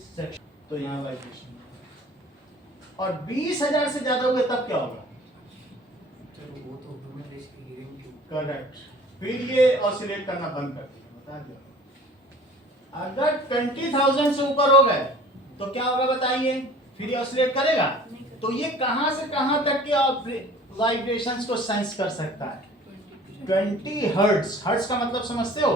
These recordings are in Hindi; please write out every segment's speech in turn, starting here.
सेक्शन, तो यहाँ वाइब्रेशन, और 20,000 से ज्यादा हुए तब क्या होगा? वो तो हमें इसकी हीरिंग की करेक्ट, फिर ये ऑसिलेट करना बंद कर देगा, बता दिया। अगर 20,000 से ऊपर हो गए तो क्या होगा बताइए? फिर ये ऑसिलेट करेगा? तो ये कहां से कहां तक के वाइब्रेशंस को सेंस कर सकता है? 20 हर्ट्ज। हर्ट्ज का मतलब समझते हो?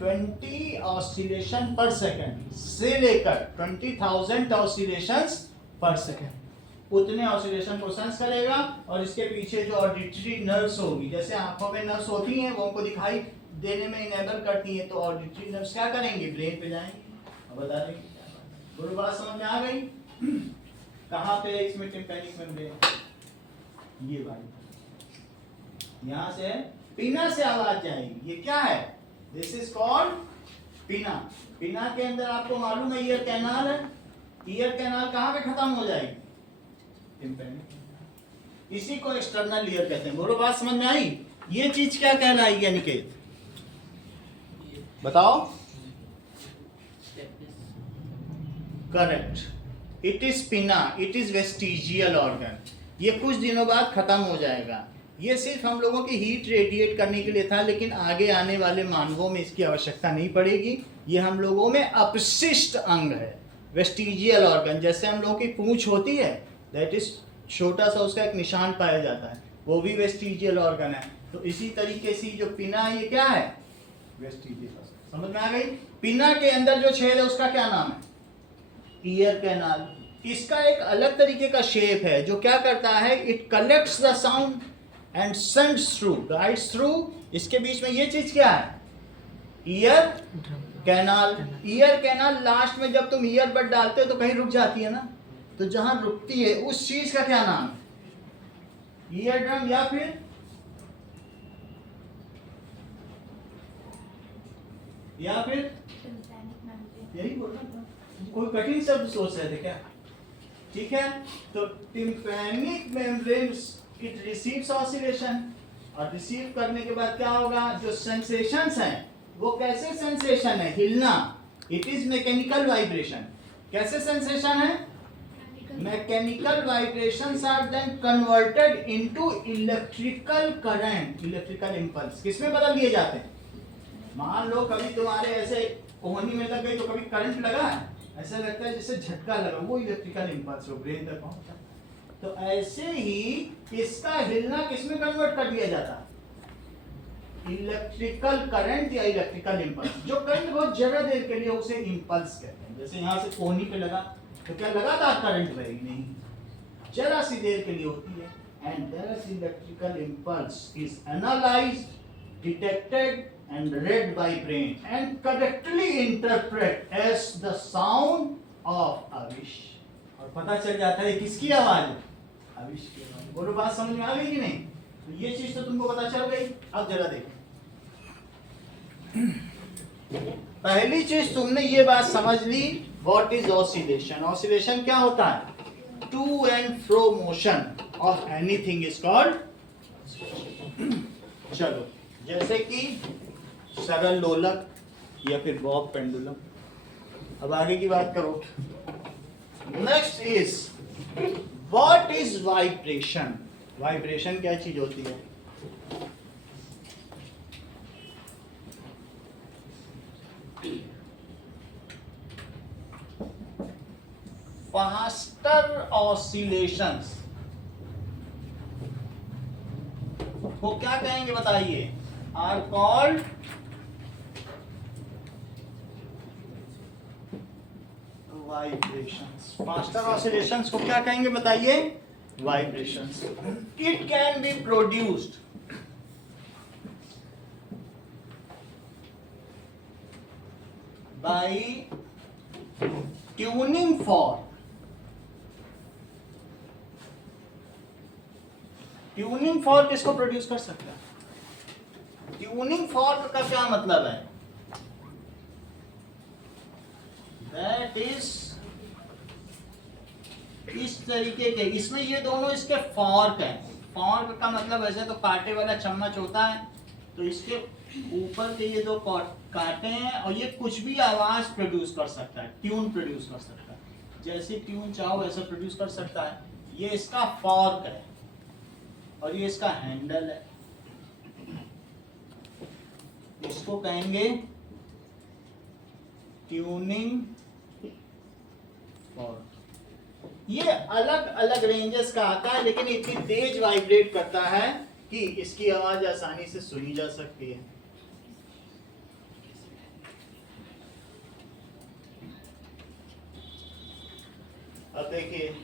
20 ऑसिलेशन पर सेकंड से लेकर 20,000 ऑसिलेशंस पर सेकंड, उतने ऑसिलेशन को सेंस करेगा। और इसके पीछे जो ऑडिटरी नर्व्स होगी, जैसे आंखों में नर्व्स होती हैं, वो हमको दिखाई देने में इनेबल करती हैं, तो ऑडिटरी नर्व्स क्या करेंगे? ब्रेन पे जाएंगे और बता देंगे। पूरी बात समझ में आ गई? कहाँ पे इसमें टिम्पैनिक मेम्ब्रेन? ये वाली, यहाँ से पिना से आवाज जाएगी। ये क्या है? दिस इज कॉल्ड पिना। पिना के अंदर आपको मालूम है ईयर कैनाल है। ईयर कैनाल कहाँ पे खत्म हो जाएगी? टिम्पैनिक। इसी को एक्सटर्नल ईयर कहते हैं। बोलो, बात समझ में आई? ये चीज क्या कहलाएगी अनिकेत? बताओ। करेक्ट, इट इज पिना, इट इज वेस्टिजियल ऑर्गन। ये कुछ दिनों बाद खत्म हो जाएगा। ये सिर्फ हम लोगों की हीट रेडिएट करने के लिए था, लेकिन आगे आने वाले मानवों में इसकी आवश्यकता नहीं पड़ेगी। ये हम लोगों में अपशिष्ट अंग है, वेस्टिजियल ऑर्गन। जैसे हम लोगों की पूंछ होती है, दैट इज छोटा सा उसका एक निशान पाया जाता है, वो भी वेस्टिजियल ऑर्गन है। तो इसी तरीके से जो पिना है, ये क्या है? वेस्टिजियल। समझ में आ गई? पिना के अंदर जो छेद है उसका क्या नाम है? Ear canal. इसका एक अलग तरीके का शेप है जो क्या करता है? It collects the sound and sends through, guides through. इसके बीच में ये चीज क्या है? Ear canal. Ear canal last में जब तुम ईयर बड डालते हो तो कहीं रुक जाती है ना, तो जहां रुकती है उस चीज का क्या नाम है? ईयर ड्रम, या फिर यही बोल रहा था। कोई कठिन शब्द सोच रहे थे क्या? ठीक है, तो tympanic membranes it receives oscillation, और रिसीव करने के बाद क्या होगा? जो सेंसेशंस हैं वो कैसे सेंसेशन है? हिलना। It is mechanical vibration. कैसे सेंसेशन है? Mechanical vibrations are then converted into electrical current, electrical impulse. किसमें बदल दिए जाते हैं? मान लो कभी तुम्हारे ऐसे कोहनी में लग गई तो कभी करंट लगा है, ऐसा लगता है जैसे झटका लगा, वो इलेक्ट्रिकल इंपल्स हो ब्रेन तक पहुंचा। तो ऐसे ही इसका हिलना किसमें कन्वर्ट कर दिया जाता है? इलेक्ट्रिकल करंट या इलेक्ट्रिकल इंपल्स। जो करंट बहुत जरा देर के लिए, उसे इंपल्स कहते हैं। जैसे यहाँ से कोहनी पे लगा तो क्या लगातार करंट बहेगी? नहीं, जरा सी देर के लिए होती है। And this electrical impulse is analysed, detected and read by brain and correctly interpret as the sound of a wish। और पता चल जाता है किसकी आवाज है? अविश की आवाज। बोलो, बात समझ में आ गई कि नहीं? तो ये चीज तो तुमको पता चल गई। अब जरा देखो, पहली चीज तुमने ये बात समझ ली, व्हाट इज ऑसिलेशन। ऑसिलेशन क्या होता है? To and fro motion of anything is called. चलो, जैसे कि सरल लोलक या फिर बॉब पेंडुलम। अब आगे की बात करो। Next is what is vibration. Vibration क्या चीज होती है? फास्टर ऑसिलेशंस को क्या कहेंगे बताइए? Are called vibrations. Faster oscillations को क्या कहेंगे बताइए? Vibrations. It can be produced by tuning fork. Tuning fork इसको प्रोड्यूस कर सकता है। ट्यूनिंग फॉर्क का क्या मतलब है? दैट इज इस तरीके के, इसमें ये दोनों इसके फॉर्क हैं। फॉर्क का मतलब ऐसे तो कांटे वाला चम्मच होता है, तो इसके ऊपर के ये दो कांटे हैं और ये कुछ भी आवाज प्रोड्यूस कर सकता है, ट्यून प्रोड्यूस कर सकता है, जैसे ट्यून चाहो वैसा प्रोड्यूस कर सकता है। ये इसका फॉर्क है और ये इसका हैंडल है, इसको कहेंगे ट्यूनिंग फॉर्क। ये अलग अलग रेंजेस का आता है, लेकिन इतनी तेज वाइब्रेट करता है कि इसकी आवाज आसानी से सुनी जा सकती है। अब देखिए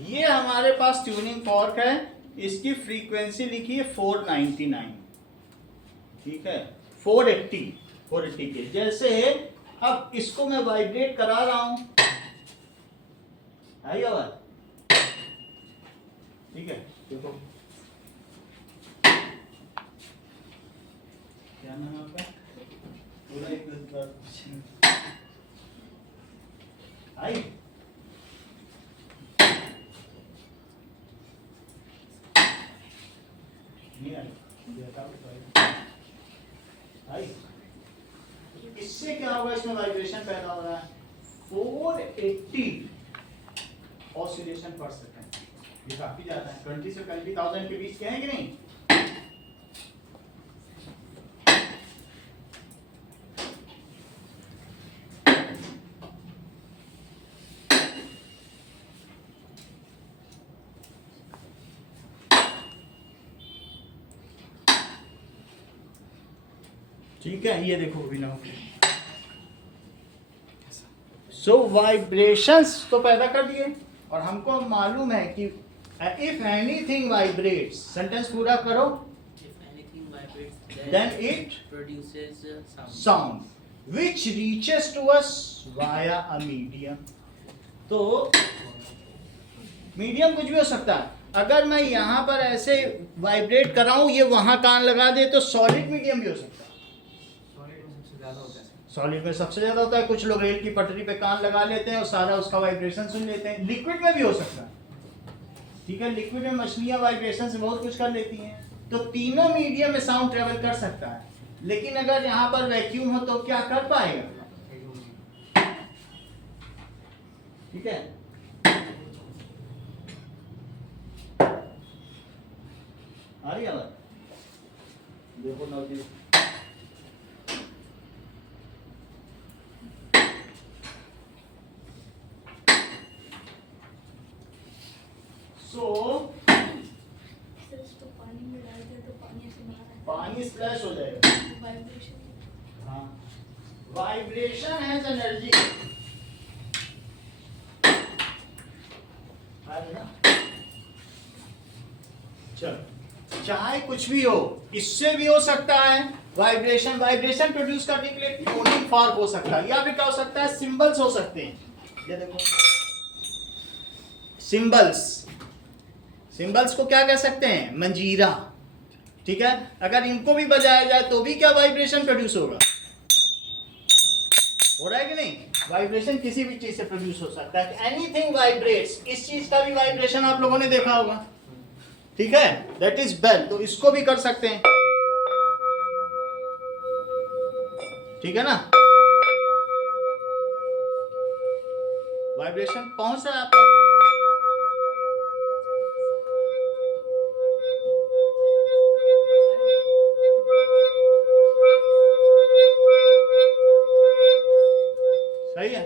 ये हमारे पास ट्यूनिंग फॉर्क है, इसकी फ्रीक्वेंसी लिखी है 499, ठीक है, 480 के। जैसे अब इसको मैं वाइब्रेट करा रहा हूं, आई आवाज, ठीक है, देखो क्या नाम है आपका, पूरा एक आई आई। इससे क्या होगा, इसमें वाइब्रेशन पैदा हो रहा है 480 ऑसिलेशन पर सेकंड, ये काफी ज्यादा है। 20 से 20,000 के बीच के हैं कि नहीं? ठीक है, ये देखो भी ना, सो वाइब्रेशंस तो पैदा कर दिए और हमको मालूम है कि इफ एनीथिंग वाइब्रेट्स, सेंटेंस पूरा करो, If anything vibrates, then it produces sound which reaches to us via a medium। तो मीडियम कुछ भी हो सकता है। अगर मैं यहाँ पर ऐसे वाइब्रेट कर रहा हूँ, ये वहां कान लगा दे तो सॉलिड मीडियम भी हो सकता है। सॉलिड में सबसे ज्यादा होता है, कुछ लोग रेल की पटरी पे कान लगा लेते हैं और सारा उसका वाइब्रेशन सुन लेते हैं। लिक्विड में भी हो सकता है, ठीक है, लिक्विड में मछलियां वाइब्रेशन से बहुत कुछ कर लेती हैं। तो तीनों मीडियम में साउंड ट्रेवल कर सकता है, लेकिन अगर यहाँ पर वैक्यूम हो तो क्या कर पाएगा, ठीक है। आ रही आवाज, देखो नवजीत, पानी में डाल दिया तो पानी से बाहर पानी स्प्लैश हो जाएगा। वाइब्रेशन। हाँ, वाइब्रेशन हैज एनर्जी, चल चाहे कुछ भी हो, इससे भी हो सकता है वाइब्रेशन। वाइब्रेशन प्रोड्यूस करने के लिए ट्यूनिंग फॉर्क हो सकता है, या फिर क्या हो सकता है, सिंबल्स हो सकते हैं। ये देखो सिंबल्स, सिंबल्स को क्या कह सकते हैं, मंजीरा, ठीक है। अगर इनको भी बजाया जाए तो भी क्या वाइब्रेशन प्रोड्यूस होगा, हो रहा है कि नहीं। वाइब्रेशन किसी भी चीज से प्रोड्यूस हो सकता है, एनीथिंग वाइब्रेट्स। इस चीज का भी वाइब्रेशन आप लोगों ने देखा होगा, ठीक है, दैट इज बेल। तो इसको भी कर सकते हैं, ठीक है ना, वाइब्रेशन पहुंच रहा है आप तक। सही है।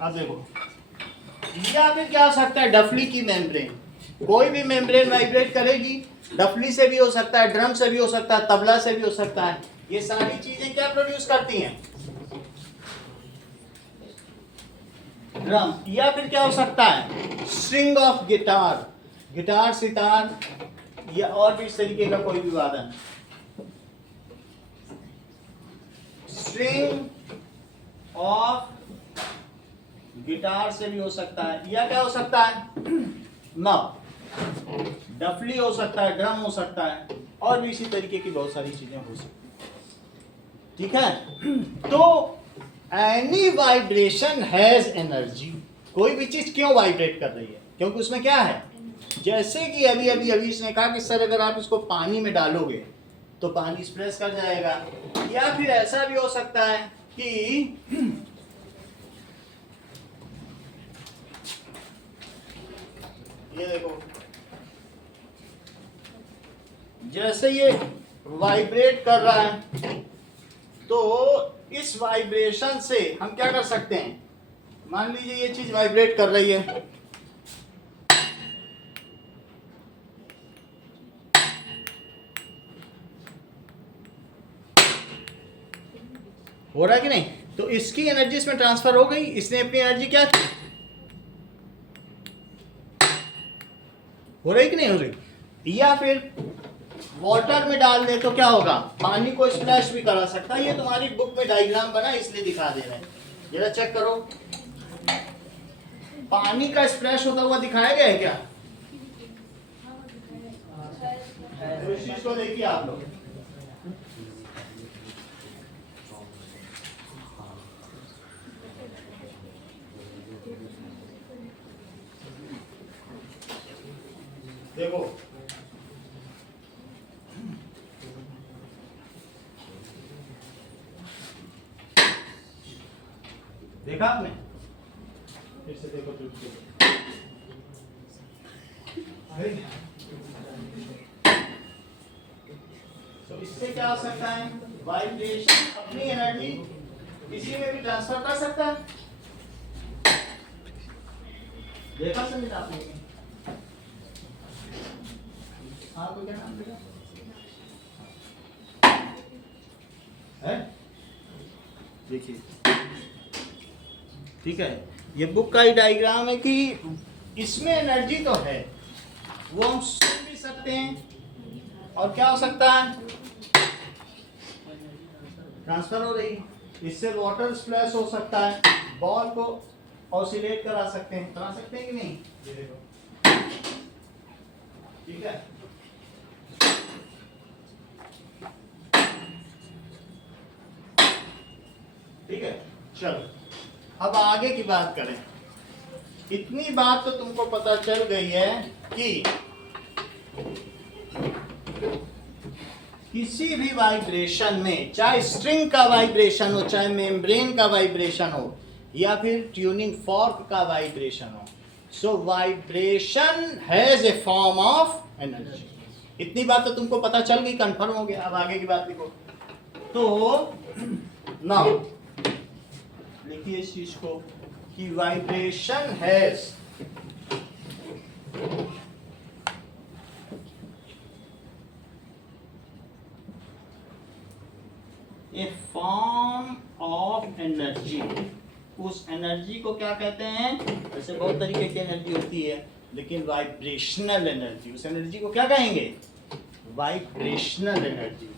अब देखो, या फिर क्या हो सकता है, डफली की मेम्ब्रेन, कोई भी मेम्ब्रेन वाइब्रेट करेगी, डफली से भी हो सकता है, ड्रम से भी हो सकता है, तबला से भी हो सकता है। ये सारी चीजें क्या प्रोड्यूस करती हैं, ड्रम। या फिर क्या हो सकता है, string of guitar, guitar, sitar, या और भी इस तरीके का कोई भी वादन, स्ट्रिंग ऑफ गिटार से भी हो सकता है, या क्या हो सकता है, नाउ डफली हो सकता है, ड्रम हो सकता है, और भी इसी तरीके की बहुत सारी चीजें हो सकती हैं। ठीक है, तो एनी वाइब्रेशन हैज एनर्जी। कोई भी चीज क्यों वाइब्रेट कर रही है, क्योंकि उसमें क्या है, जैसे कि अभी अभी अभी इसने कहा कि सर अगर आप इसको पानी में डालोगे तो पानी स्प्रेस कर जाएगा, या फिर ऐसा भी हो सकता है कि ये देखो जैसे ये वाइब्रेट कर रहा है, तो इस वाइब्रेशन से हम क्या कर सकते हैं, मान लीजिए ये चीज वाइब्रेट कर रही है, हो रहा है कि नहीं, तो इसकी एनर्जी इसमें ट्रांसफर हो गई, इसने अपनी एनर्जी क्या की, हो रही कि नहीं हो रही। या फिर वाटर में डाल दे तो क्या होगा, पानी को स्प्लैश भी करा सकता है। ये तुम्हारी बुक में डायग्राम बना इसलिए दिखा दे रहे हैं, जरा चेक करो, पानी का स्प्लैश होता हुआ दिखाया गया है क्या, तो इस चीज को देखिए आप लोग, देखो देखा आपने, फिर से देखो तो इससे क्या हो सकता है, वाइब्रेशन अपनी एनर्जी किसी में भी ट्रांसफर कर सकता है। देखा समझा आपने, हाँ कोई क्या नाम देखा है, देखिए ठीक है, ये बुक का ही डायग्राम है कि इसमें एनर्जी तो है, वो हम सुन भी सकते हैं, और क्या हो सकता है, ट्रांसफर हो रही, इससे वाटर स्प्लैश हो सकता है, बॉल को ऑसिलेट करा सकते हैं, कि नहीं, ये देखो ठीक है। ठीक है, चलो अब आगे की बात करें। इतनी बात तो तुमको पता चल गई है कि किसी भी वाइब्रेशन में, चाहे स्ट्रिंग का वाइब्रेशन हो, चाहे मेम्ब्रेन का वाइब्रेशन हो, या फिर ट्यूनिंग फॉर्क का वाइब्रेशन हो, so vibration has a form of energy. इतनी बात तो तुमको पता चल गई, कंफर्म हो गया। अब आगे की बात देखो, तो नाउ लिखिए इस चीज को कि vibration has a form of energy. उस एनर्जी को क्या कहते हैं, वैसे बहुत तरीके की एनर्जी होती है, लेकिन वाइब्रेशनल एनर्जी, उस एनर्जी को क्या कहेंगे, वाइब्रेशनल एनर्जी,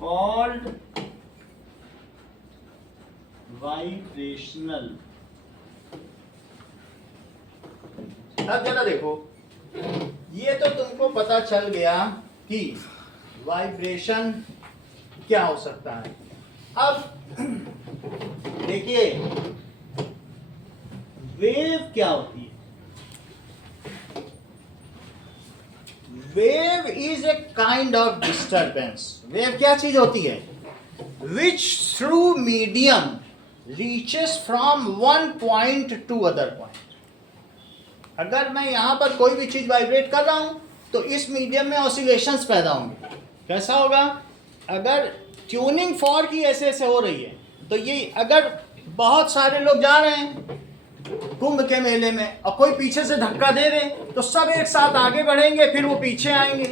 कॉल्ड वाइब्रेशनल। अब जरा देखो, ये तो तुमको पता चल गया कि वाइब्रेशन क्या हो सकता है। अब देखिए वेव क्या होती है। Wave is a kind of disturbance. Wave क्या चीज होती है, which through medium reaches from one point two other point. अगर मैं यहां पर कोई भी चीज वाइब्रेट कर रहा हूं तो इस मीडियम में ऑसिलेशंस पैदा होंगे। कैसा होगा, अगर ट्यूनिंग फॉर्क की ऐसे ऐसे हो रही है, तो ये अगर बहुत सारे लोग जा रहे हैं कुंभ के मेले में और कोई पीछे से धक्का दे दे तो सब एक साथ आगे बढ़ेंगे, फिर वो पीछे आएंगे।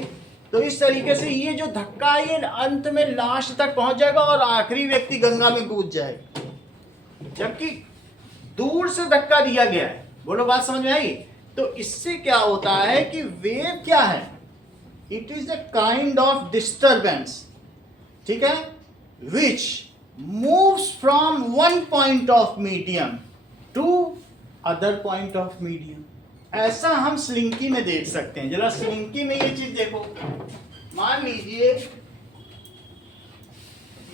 तो इस तरीके से ये जो धक्का है ये अंत में लास्ट तक पहुंच जाएगा और आखिरी व्यक्ति गंगा में कूद जाएगा, जबकि दूर से धक्का दिया गया है। बोलो बात समझ में आई। तो इससे क्या होता है कि वेव क्या है, it is a kind of disturbance, ठीक है, विच moves from one point of medium to other point of medium। ऐसा हम स्लिंकी में देख सकते हैं। जरा स्लिंकी में ये चीज देखो, मान लीजिए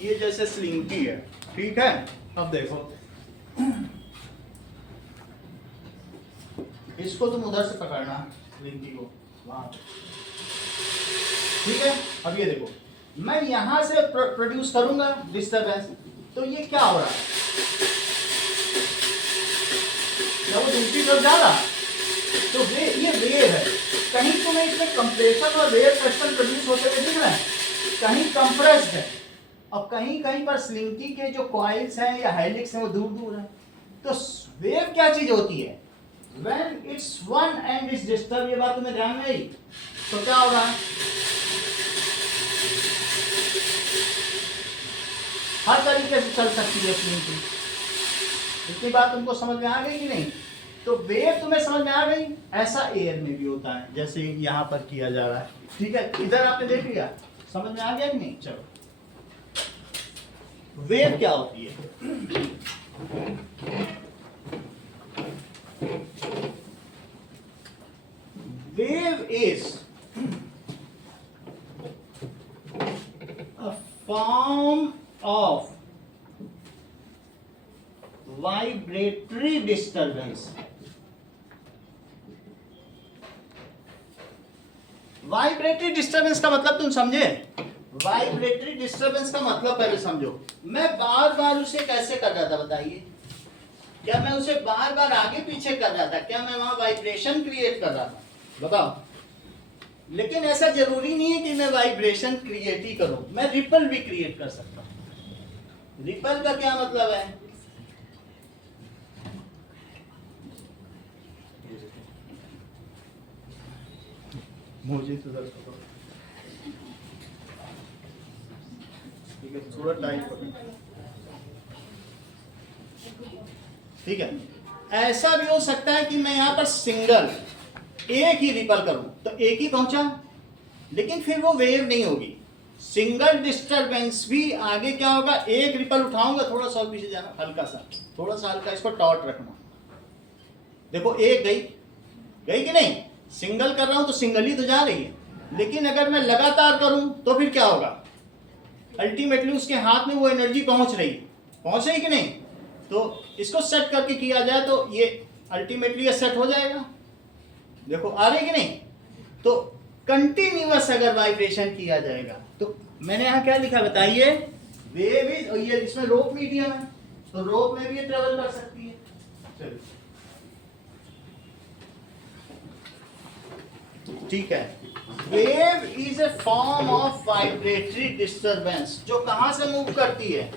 ये जैसे स्लिंकी है, ठीक है। अब देखो इसको तुम उधर से पकड़ना, स्लिंकी को वहां, ठीक है। अब ये देखो मैं यहां से प्रोड्यूस करूंगा डिस्टरबेंस, तो ये क्या हो रहा है, क्या वो दूसरी तरफ जा रहा, तो ये वेव है। कहीं तुम्हें इसमें कंप्रेशन और वेव फ्रैक्शन प्रोड्यूस होते हुए दिख रहा है, कहीं कंप्रेस्ड है, अब कहीं कहीं पर स्लिंकी के जो कॉइल्स हैं या हेलिक्स हैं वो दूर दूर है। तो वेव क्या चीज होती है, when it's one end is disturbed, ये बात तुम्हें ध्यान में आई, तो क्या होगा, हर तरीके से चल सकती है स्लिंकी। इतनी बात तुमको समझ में आ गई कि नहीं। तो वेव तुम्हें समझ में आ गई। ऐसा एयर में भी होता है, जैसे यहाँ पर किया जा रहा है, ठीक है। इधर आपने देख लिया, समझ में आ गया कि नहीं। चलो वेव क्या होती है, wave is a form of vibratory disturbance। Vibratory disturbance का मतलब तुम समझे, वाइब्रेटरी डिस्टरबेंस का मतलब पहले समझो। मैं बार बार उसे कैसे कर रहा था बताइए, क्या मैं उसे बार बार आगे पीछे कर रहा था, क्या मैं वहां वाइब्रेशन क्रिएट कर रहा था, बताओ। लेकिन ऐसा जरूरी नहीं है कि मैं वाइब्रेशन क्रिएट ही करूं, मैं रिपल भी क्रिएट कर सकता हूं। रिपल का क्या मतलब है, मुझे तो दर्द होगा, ठीक है, थोड़ा टाइट करो, ठीक है। ऐसा भी हो सकता है कि मैं यहां पर सिंगल एक ही रिपल करूं, तो एक ही पहुंचा, लेकिन फिर वो वेव नहीं होगी। सिंगल डिस्टरबेंस भी आगे क्या होगा, एक रिपल उठाऊंगा, थोड़ा सा पीछे जाना, हल्का सा, थोड़ा सा हल्का इसको टॉट रखना। देखो एक गई, गई कि नहीं, सिंगल कर रहा हूं तो सिंगल ही तो जा रही है, लेकिन अगर मैं लगातार करूं तो फिर क्या होगा, अल्टीमेटली उसके हाथ में वो एनर्जी पहुंच रही, पहुंच रही कि नहीं। तो इसको सेट करके किया जाए तो ये अल्टीमेटली ये सेट हो जाएगा, देखो आ रही कि नहीं। तो कंटिन्यूअस अगर वाइब्रेशन किया जाएगा, तो मैंने यहाँ क्या लिखा बताइए, वेव इज, ये इसमें रोप मीडियम है, तो रोप में भी ये ट्रेवल कर सकती है। चलिए ठीक है, wave is a form of vibratory disturbance, जो कहां से मूव करती है,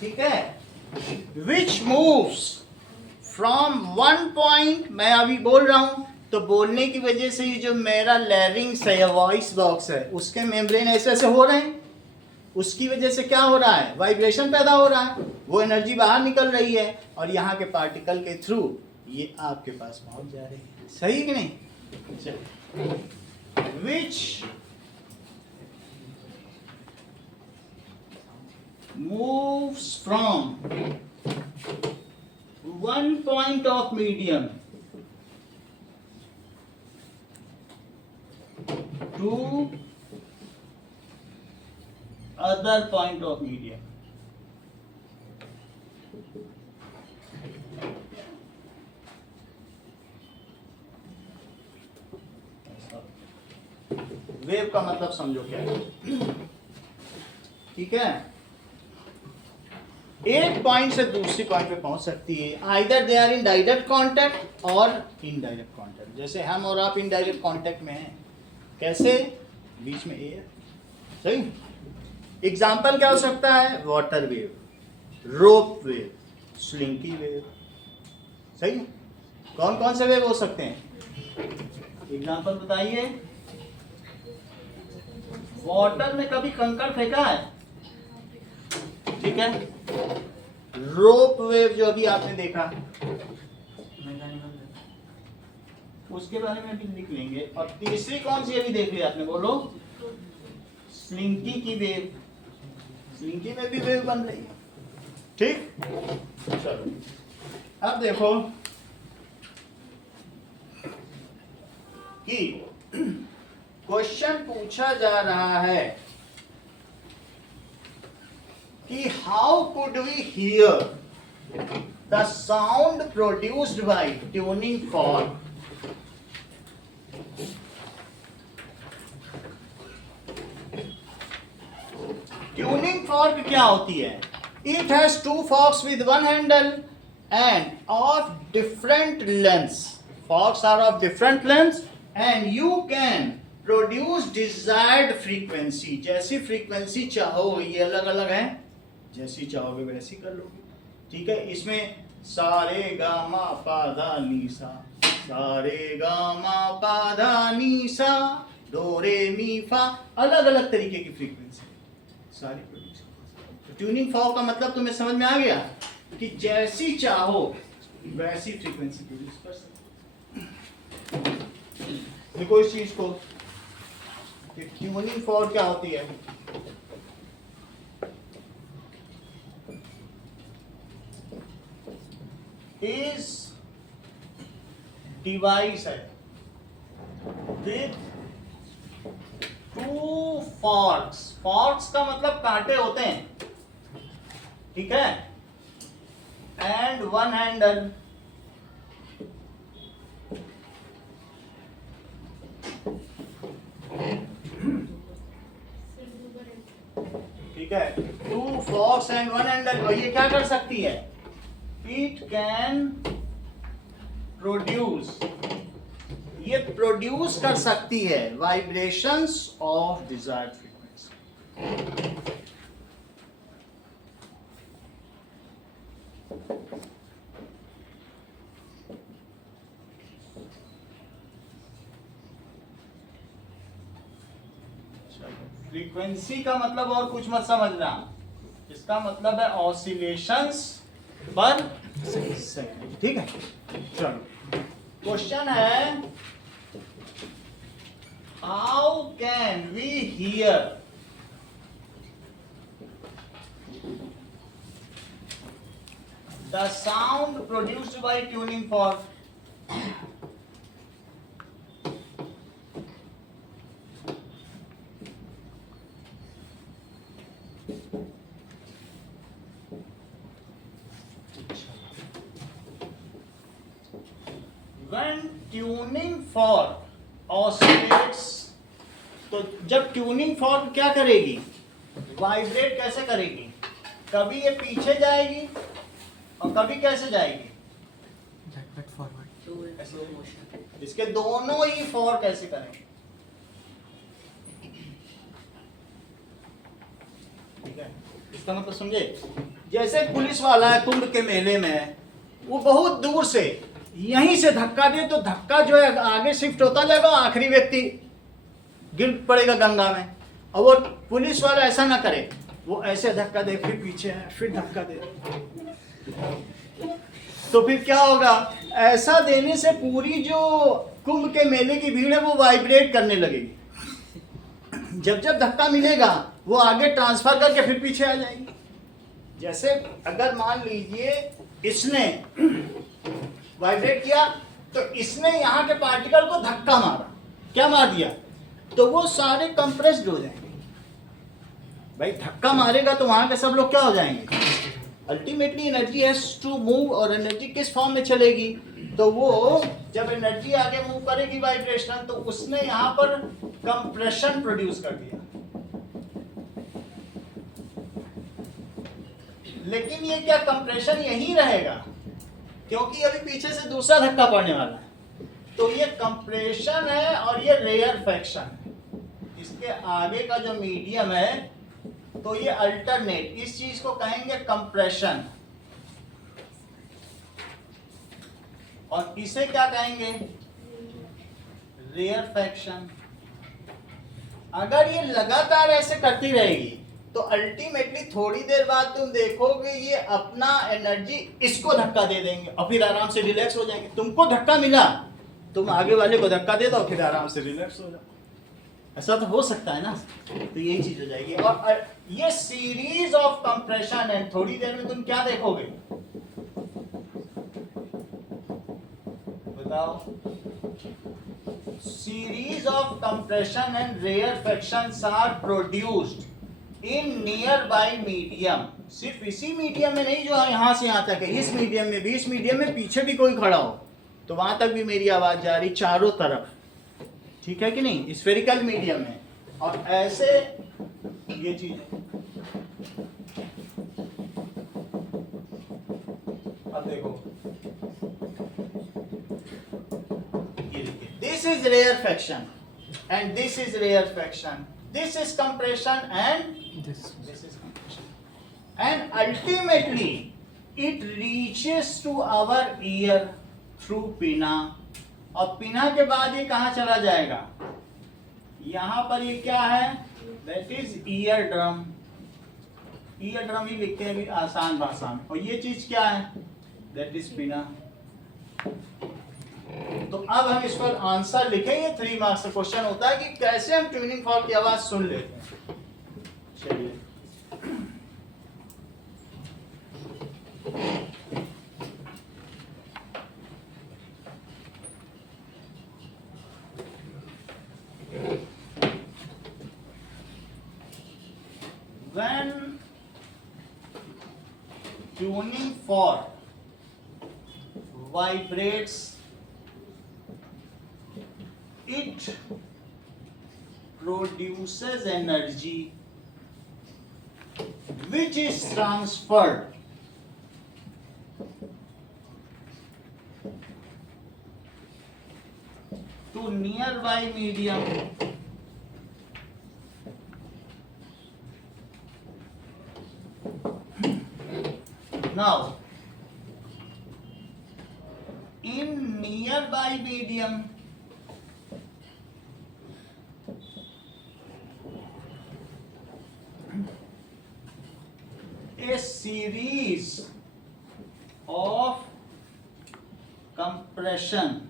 ठीक है, विच मूव्स फ्रॉम वन पॉइंट। मैं अभी बोल रहा हूं तो बोलने की वजह से ये जो मेरा लैरिंग्स है या वॉइस बॉक्स है, उसके मेम्ब्रेन ऐसे ऐसे हो रहे हैं, उसकी वजह से क्या हो रहा है, वाइब्रेशन पैदा हो रहा है, वो एनर्जी बाहर निकल रही है और यहाँ के पार्टिकल के थ्रू ये आपके पास पहुंच जा रही है, सही कि नहीं। Which moves from one point of medium to other point of medium। Wave का मतलब समझो क्या है, ठीक है। एक पॉइंट से दूसरी पॉइंट पे पहुंच सकती है, either they are in direct contact और इनडायरेक्ट कांटेक्ट। जैसे हम और आप इनडायरेक्ट कांटेक्ट में हैं, कैसे, बीच में एयर, सही। एग्जाम्पल क्या हो सकता है, वाटर वेव, रोप वेव, स्लिंकी वेव, सही। कौन कौन से वेव हो सकते हैं, एग्जाम्पल बताइए। वाटर में कभी कंकड़ फेंका है, ठीक है। रोप वेव जो अभी आपने देखा, उसके बारे में भी लिख लेंगे। और तीसरी कौन सी अभी देख ली आपने, बोलो, स्लिंकी की वेव, नीचे में भी वेव बन रही है। ठीक, चलो अब देखो कि क्वेश्चन पूछा जा रहा है कि how could we hear the sound produced by tuning fork. Tuning fork क्या होती है? It has two forks with one handle and of different lengths. Forks are of different lengths and you can produce desired frequency। जैसी फ्रीक्वेंसी चाहो, ये अलग अलग है, जैसी चाहोगे वैसी कर लोगे। ठीक है, इसमें सारे गामा पाधा नीसा, सारे गामा पाधा नीसा, डो रे मी फा, अलग अलग तरीके की फ्रीक्वेंसी सारी प्रोड्यूस। तो ट्यूनिंग फॉर्क का मतलब तुम्हें समझ में आ गया कि जैसी चाहो वैसी फ्रीक्वेंसी प्रोड्यूस कर सकते। देखो इस चीज को कि ट्यूनिंग फॉर्क क्या होती है। इस डिवाइस है विथ टू फॉर्क्स। फॉर्क्स का मतलब कांटे होते हैं, ठीक है, एंड वन हैंडल। ठीक है, two forks and one handle. और ये क्या कर सकती है? इट कैन प्रोड्यूस, ये प्रोड्यूस कर सकती है vibrations of desired frequency. Frequency का मतलब और कुछ मत समझना, इसका मतलब है ऑसिलेशंस पर सेकंड। ठीक है, चलो क्वेश्चन है how can we hear the sound produced by tuning fork. When tuning fork oscillates, तो जब ट्यूनिंग फॉर्क क्या करेगी? वाइब्रेट कैसे करेगी? कभी ये पीछे जाएगी और कभी कैसे जाएगी? Slow motion. इसके दोनों ही फॉर्क ऐसे करेंगे। ठीक है, इसका मतलब समझे? जैसे पुलिस वाला है कुंभ के मेले में, वो बहुत दूर से यहीं से धक्का दे तो धक्का जो है आगे शिफ्ट होता जाएगा, आखिरी व्यक्ति गिर पड़ेगा गंगा में। और वो पुलिस वाला ऐसा ना करे, वो ऐसे धक्का दे, फिर पीछे है, फिर धक्का दे, तो फिर क्या होगा? ऐसा देने से पूरी जो कुंभ के मेले की भीड़ है वो वाइब्रेट करने लगेगी। जब जब धक्का मिलेगा वो आगे ट्रांसफर करके फिर पीछे आ जाएगी। जैसे अगर मान लीजिए इसने वाइब्रेट किया तो इसने यहाँ के पार्टिकल को धक्का मारा, क्या मार दिया? तो वो सारे कंप्रेस्ड हो जाएंगे। भाई धक्का मारेगा तो वहां के सब लोग क्या हो जाएंगे? Ultimately energy has to move, और एनर्जी किस फॉर्म में चलेगी? तो वो जब एनर्जी आगे मूव करेगी वाइब्रेशन, तो उसने यहाँ पर कंप्रेशन प्रोड्यूस कर दिया। लेकिन ये क्या कंप्रेशन यही रहेगा? क्योंकि अभी पीछे से दूसरा धक्का पड़ने वाला है, तो ये कंप्रेशन है और ये रेयरफेक्शन है। इसके आगे का जो मीडियम है तो ये अल्टरनेट, इस चीज को कहेंगे कंप्रेशन, और इसे क्या कहेंगे? रेयरफेक्शन। अगर ये लगातार ऐसे करती रहेगी तो अल्टीमेटली थोड़ी देर बाद तुम देखोगे ये अपना एनर्जी इसको धक्का दे देंगे और फिर आराम से रिलैक्स हो जाएंगे। तुमको धक्का मिला, तुम आगे वाले को धक्का दे दो, फिर आराम से रिलैक्स हो जाओ। ऐसा तो हो सकता है ना, तो यही चीज हो जाएगी। और ये सीरीज ऑफ कंप्रेशन एंड थोड़ी देर में तुम क्या देखोगे बताओ? Series of compression and rarefactions are produced in near by medium. सिर्फ इसी मीडियम में नहीं जो यहां से यहां तक है, इस मीडियम में भी, इस मीडियम में पीछे भी कोई खड़ा हो तो वहां तक भी मेरी आवाज जा रही चारों तरफ, ठीक है कि नहीं? स्फेरिकल मीडियम है। और ऐसे ये चीज है, अब देखो ये देखिए, this is rarefaction and this is rarefaction, this is compression and This. this is compression, and ultimately it reaches to our ear through pinna। और पिना के बाद ये कहाँ चला जाएगा? यहाँ पर ये क्या है? That is ear drum. Ear drum ही लिखते हैं भी आसान भाषा में। और ये चीज क्या है? दैट इज पिना। तो अब हम इस पर आंसर लिखेंगे। 3 मार्क्स का क्वेश्चन होता है कि कैसे हम ट्यूनिंग फॉर्क की आवाज सुन लेते हैं। चलिए when tuning fork vibrates, it produces energy which is transferred to nearby medium now in nearby medium a series of compression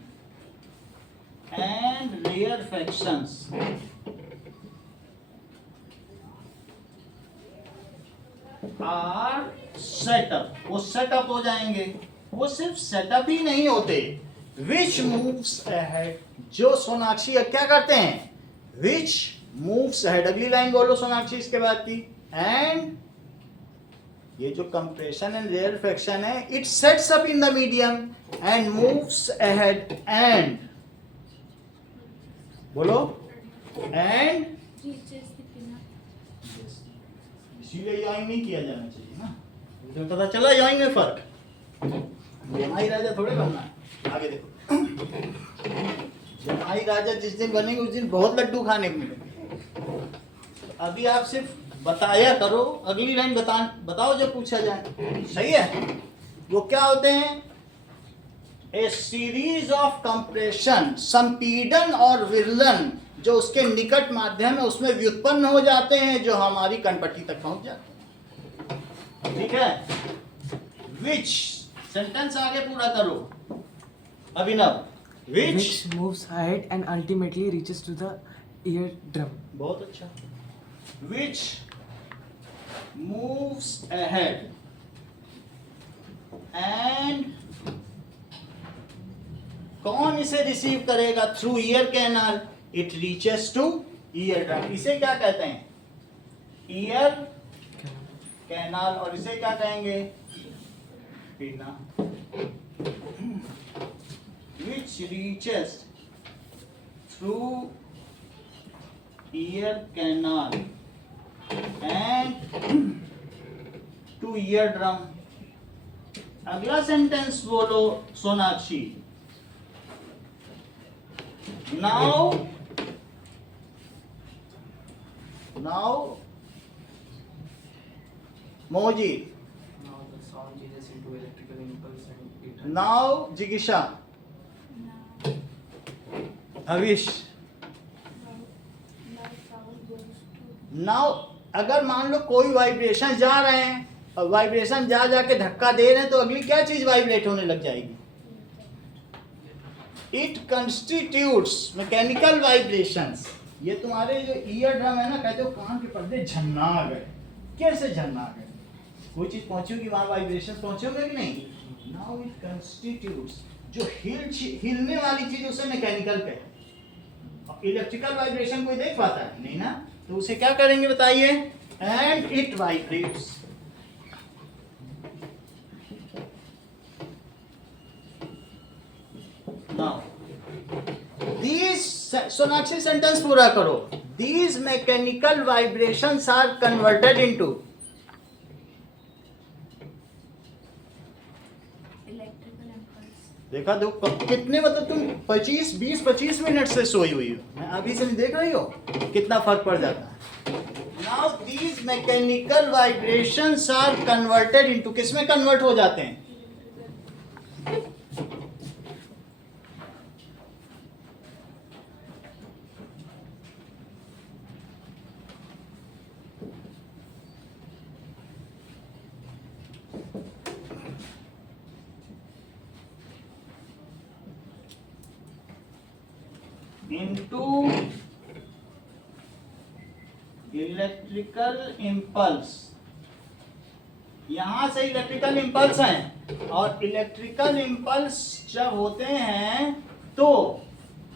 and rarefactions are setup. वो सेटअप हो जाएंगे। वो सिर्फ सेटअप ही नहीं होते, विच मूव्स अहेड, जो सोनाक्षी क्या करते हैं? विच मूव्स अहेड। अगली लाइन बोलो सोनाक्षी इसके बाद की। एंड ये जो कंप्रेशन एंड रेयरफैक्शन है, it sets up in the medium and moves ahead and बोलो एंड reaches the pinna। इसीलिए यॉइंग नहीं किया जाना चाहिए ना, मुझे पता चला यॉइंग में फर्क। जमाई राजा थोड़े बनना है। आगे देखो, जमाई राजा जिस दिन बनेंगे उस दिन बहुत लड्डू खाने को मिलेंगे। अभी आप सिर्फ बताया करो, अगली लाइन बताओ जब पूछा जाए। सही है? वो क्या होते हैं? ए सीरीज ऑफ कंप्रेशन, संपीडन और विरलन जो उसके निकट माध्यम है उसमें व्युत्पन्न हो जाते हैं, जो हमारी कनपट्टी तक पहुंच जाते हैं। ठीक है? विच सेंटेंस आगे पूरा करो अभिनव। विच Which moves ahead and ultimately reaches to the eardrum. बहुत अच्छा। विच मूव्स अहेड एंड कौन इसे रिसीव करेगा? Through ear canal, it reaches to ear drum. इसे क्या कहते हैं? Ear canal. और इसे क्या कहेंगे? Pinna. Which reaches through ear canal and to ear drum. अगला सेंटेंस बोलो Sonakshi. Now Moji, Now the sound changes into electrical impulse and it. now Jigisha, Avish, Now sound goes to now अगर मान लो कोई वाइब्रेशन जा रहे हैं और वाइब्रेशन जा जाके धक्का दे रहे हैं तो अगली क्या चीज वाइब्रेट होने लग जाएगी? It constitutes mechanical vibrations. ये तुम्हारे जो ईयर ड्रम है ना, कहते हो कान के पर्दे झन्ना गए। कैसे झन्ना गए? कोई चीज पहुंचेगी वहां, वाइब्रेशन पहुंचेंगे कि नहीं? नाउ इट कंस्टिट्यूट्स, जो हिलने वाली चीज उसे मैकेनिकल कहते हैं। इलेक्ट्रिकल वाइब्रेशन कोई देख पाता है नहीं ना, तो उसे क्या करेंगे बताइए? And it vibrates. Now these, Sonakshi sentence पूरा करो। These mechanical vibrations are converted into electrical impulse. देखा दो कितने, मतलब तुम 20-25 मिनट से सोई हुई हो, मैं अभी से देख रही हो कितना फर्क पड़ जाता है। Now these mechanical vibrations are converted into, किसमें कन्वर्ट हो जाते हैं? into electrical impulse. यहां से इलेक्ट्रिकल इम्पल्स हैं, और इलेक्ट्रिकल इम्पल्स जब होते हैं तो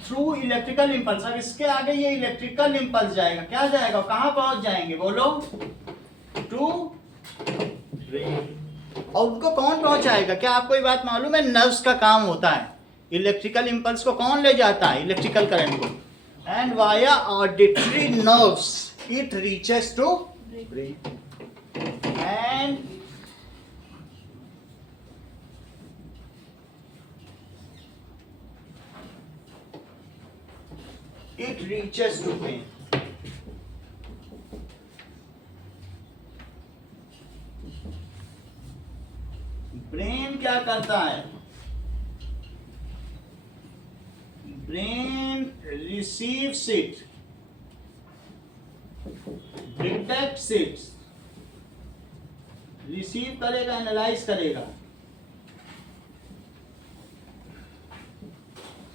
थ्रू इलेक्ट्रिकल इम्पल्स, अब इसके आगे ये इलेक्ट्रिकल इम्पल्स जाएगा, क्या जाएगा, कहां पहुंच जाएंगे बोलो? To brain. और उनको कौन पहुंचाएगा? क्या आपको ये बात मालूम है? नर्व्स का काम होता है। इलेक्ट्रिकल इम्पल्स को कौन ले जाता है? इलेक्ट्रिकल करंट को। And via auditory nerves it reaches to brain, and it reaches to brain. Brain क्या करता है? Brain receives it, detects it, receive करेगा, एनालाइज करेगा,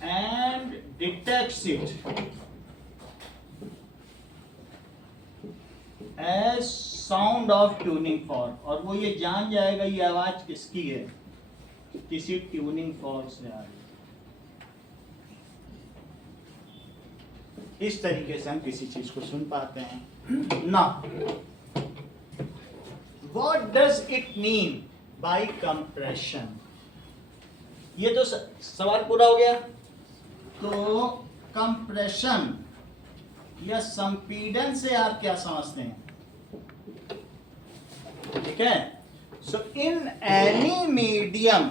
and detects it as sound of tuning fork, और वो ये जान जाएगा ये आवाज किसकी है, किसी ट्यूनिंग फॉर्क से आ रही है। इस तरीके से हम किसी चीज को सुन पाते हैं ना। What does it mean by compression? ये तो सवाल पूरा हो गया। तो कंप्रेशन या संपीड़न से आप क्या समझते हैं? ठीक है। So in any medium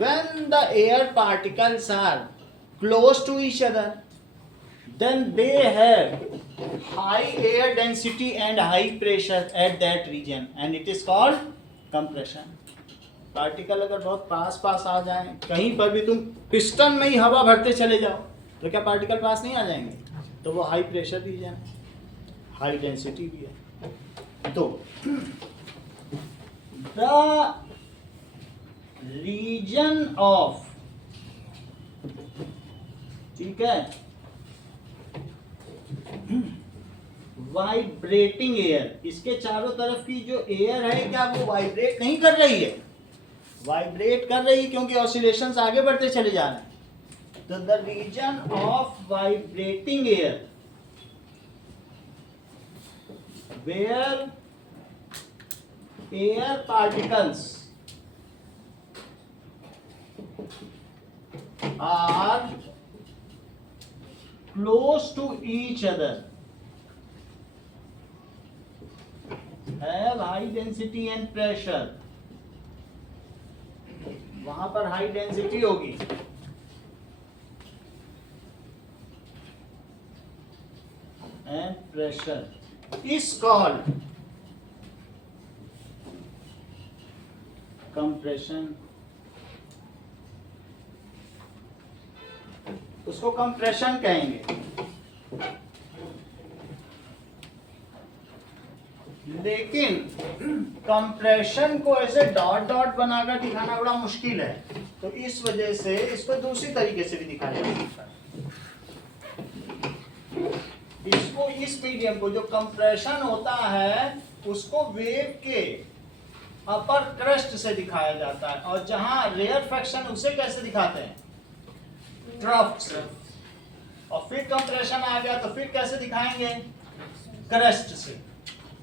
when the air particles are close to each other, then they have high air density and high pressure at that region, and it is called compression. Particle अगर बहुत पास पास आ जाएं, कहीं पर भी तुम पिस्टन में ही हवा भरते चले जाओ, तो क्या पार्टिकल पास नहीं आ जाएंगे? तो वो हाई प्रेशर रीजन है, हाई डेंसिटी भी है। तो द रीजन ऑफ, ठीक है, वाइब्रेटिंग एयर, इसके चारों तरफ की जो एयर है क्या वो वाइब्रेट नहीं कर रही है? वाइब्रेट कर रही है, क्योंकि ऑसिलेशंस आगे बढ़ते चले जा रहे हैं। तो the reason of vibrating air where air particles are close to each other, have high density and pressure, वहां पर हाई डेंसिटी होगी and pressure is called compression. उसको कंप्रेशन कहेंगे। लेकिन कंप्रेशन को ऐसे डॉट डॉट बनाकर दिखाना बड़ा मुश्किल है, तो इस वजह से इसको दूसरी तरीके से भी दिखाया जा सकता है। इसको, इस मीडियम को जो कंप्रेशन होता है उसको वेव के अपर क्रस्ट से दिखाया जाता है, और जहां रेयरफेक्शन उसे कैसे दिखाते हैं, ट्रफ से। और फिर कंप्रेशन आ गया तो फिर कैसे दिखाएंगे, क्रस्ट से।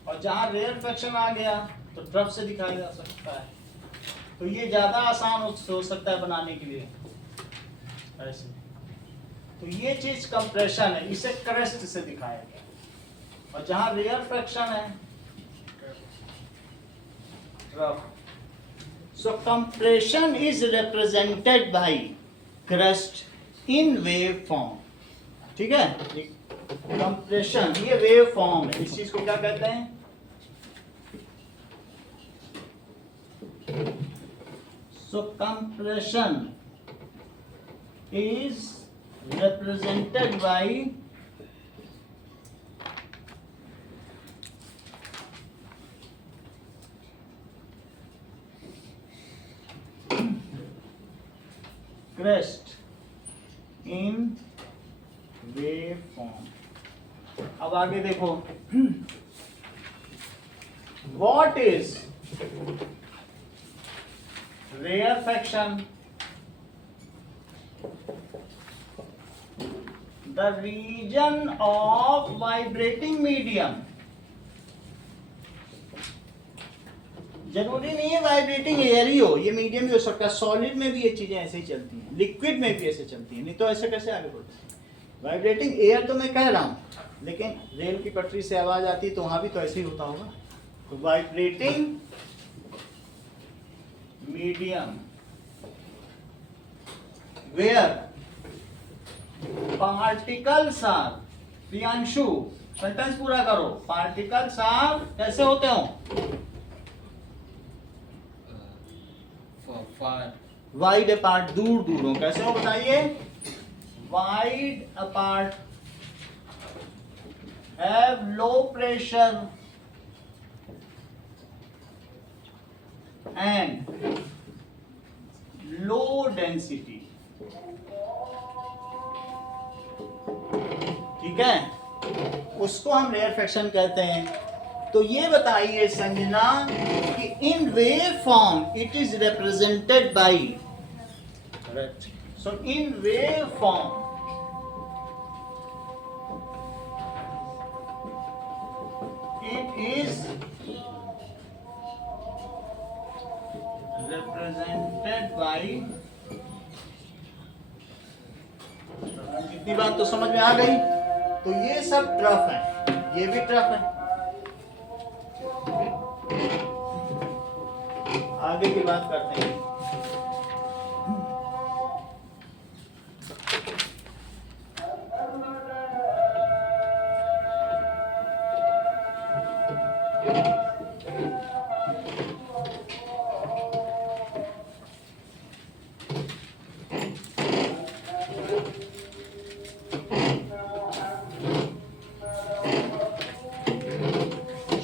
और जहां रेयरफेक्शन आ गया तो ट्रफ से दिखाया जा सकता है। तो ये ज्यादा आसान हो सकता है बनाने के लिए ऐसे। तो ये चीज कंप्रेशन है, इसे क्रस्ट से दिखाया गया। और जहां रेयरफेक्शन है, trough. So compression is represented by crust in wave form. ठीक है, कंप्रेशन ये वेव फॉर्म है। इस चीज को क्या कहते हैं, so compression is represented by crest in wave form। अब आगे देखो, what is rarefaction? The region of vibrating medium। जरूरी नहीं है वाइब्रेटिंग एयर ही हो, ये मीडियम भी हो सकता है। सॉलिड में भी ये चीजें ऐसे ही चलती हैं, लिक्विड में भी ऐसे चलती हैं, नहीं तो ऐसे कैसे आगे बढ़ते हैं। वाइब्रेटिंग एयर तो मैं कह रहा हूँ, लेकिन रेल की पटरी से आवाज आती है तो वहां भी तो ऐसे ही होता होगा। तो vibrating medium where particles are, Priyanshu sentence पूरा करो, पार्टिकल्स आर कैसे होते हो, वाइड अपार्ट, दूर दूर हो। कैसे हो बताइए, wide apart, have low pressure and low density. ठीक है, उसको हम रेयरफेक्शन कहते हैं। तो ये बताइए संजना कि in wave form it is represented by, correct. So in wave form it is represented by, इतनी बात तो समझ में आ गई। तो ये सब ट्रफ है, ये भी ट्रफ है। आगे की बात करते हैं।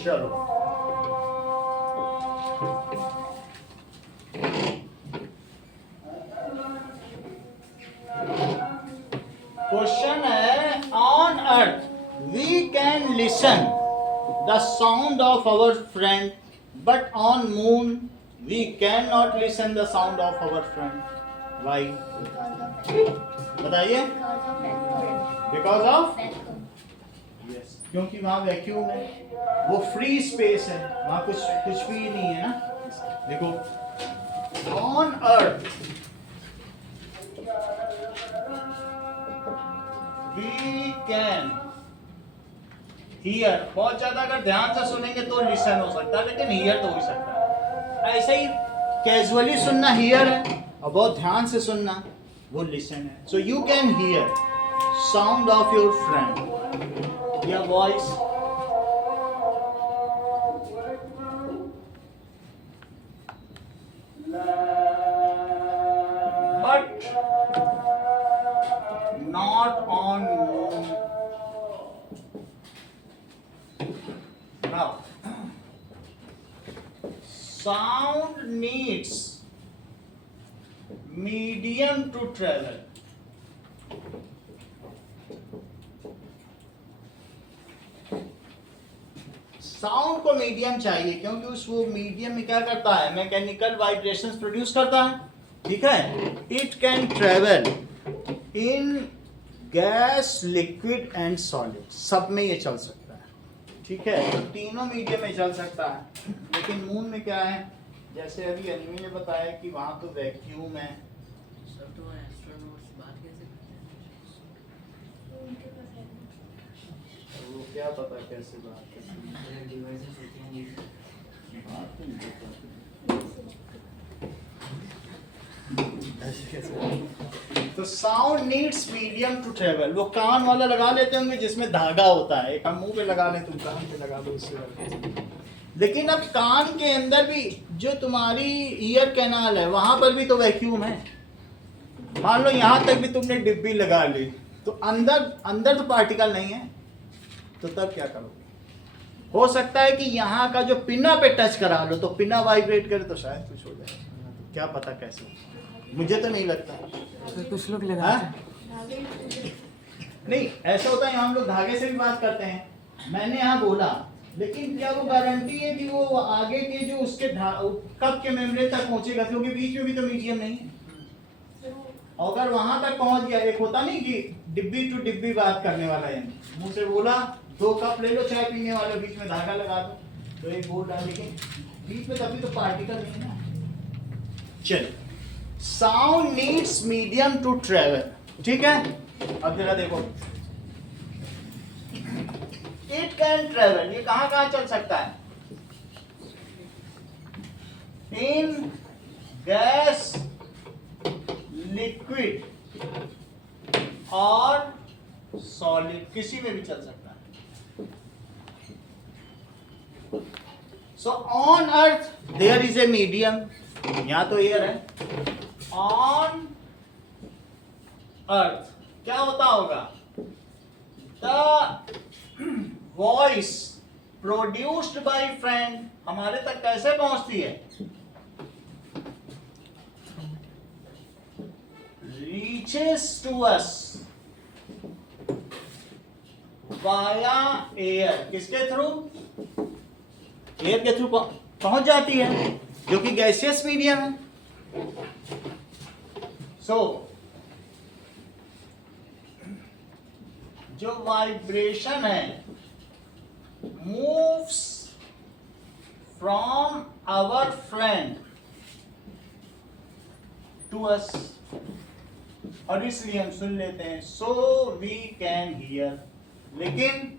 चलो, क्वेश्चन है, on Earth we can listen the sound of our friend, but on moon we can not listen the sound of our friend. Why, बताइए। बिकॉज ऑफ, यस, क्योंकि वहां वैक्यूम है, वो फ्री स्पेस है, वहां कुछ भी नहीं है ना। देखो, on Earth we can hear, बहुत ज्यादा अगर ध्यान से सुनेंगे तो लिसन हो सकता है, लेकिन हियर तो हो सकता है। ऐसे ही कैजुअली सुनना हियर है, और बहुत ध्यान से सुनना वो लिसन है। So you can hear sound of your friend या voice, but not on moon. Now, sound needs medium to travel. Sound को मीडियम चाहिए क्योंकि उस वो मीडियम में क्या करता है, मैकेनिकल वाइब्रेशंस प्रोड्यूस करता है, ठीक है। It can travel in gas, liquid and solid, सब में ये चल सकता है, ठीक है। तो तीनों मीडियम में चल सकता है। लेकिन मून में क्या है, जैसे अभी अनिमी ने बताया कि वहां तो वैक्यूम है। सर तो एस्ट्रोनॉट्स बात कैसे करते उनके पास है। वो क्या पता कैसे बात करते हैं। हैं अलग डिवाइसेस होती हैं ये बात तो नहीं करते। तो sound needs medium to travel. वो कान वाला लगा लेते होंगे जिसमें धागा होता है, एक हम मुंह पे लगा लें, तुम कान पे लगा दो उससे। लेकिन अब कान के अंदर भी जो तुम्हारी ईयर कैनाल है वहां पर भी तो वैक्यूम है। मान लो यहां तक भी तुमने डिब्बी लगा ली तो अंदर अंदर तो पार्टिकल नहीं है, तो तब क्या करोगे? हो सकता है कि यहाँ का जो पिना पे टच करा लो तो पिना वाइब्रेट करे तो शायद कुछ हो जाए, क्या पता कैसे, मुझे तो नहीं लगता। तो कुछ लोग हाँ? धागे नहीं ऐसा होता है, हम लोग धागे से भी बात करते हैं, मैंने यहाँ बोला, लेकिन क्या वो गारंटी है कि वो आगे के जो उसके कब के मेम्ब्रेन तक पहुंचेगा, क्योंकि बीच में भी तो मीडियम नहीं है। अगर वहां तक पहुंच गया, एक होता नहीं कि डिब्बी टू डिब्बी बात करने वाला है, मुंह से बोला 2 कप ले लो चाय पीने वाले, बीच में धागा लगा दो, तो एक बोल रहा, लेकिन बीच में तभी तो पार्टिकल नहीं ना। चलो, sound needs medium to travel, ठीक है। अब जरा देखो, इट कैन ट्रेवल, ये कहां कहां चल सकता है? इन गैस, लिक्विड और सॉलिड, किसी में भी चल सकता है। So on Earth there is a medium, यहां तो एयर है। ऑन अर्थ क्या होता होगा? The voice produced by friend हमारे तक कैसे पहुंचती है? Reaches to us via air, किसके थ्रू? एयर के थ्रू पहुंच जाती है, जो कि गैसियस मीडियम है। सो जो वाइब्रेशन है moves from our friend to us, और इसलिए हम सुन लेते हैं, सो वी कैन हियर। लेकिन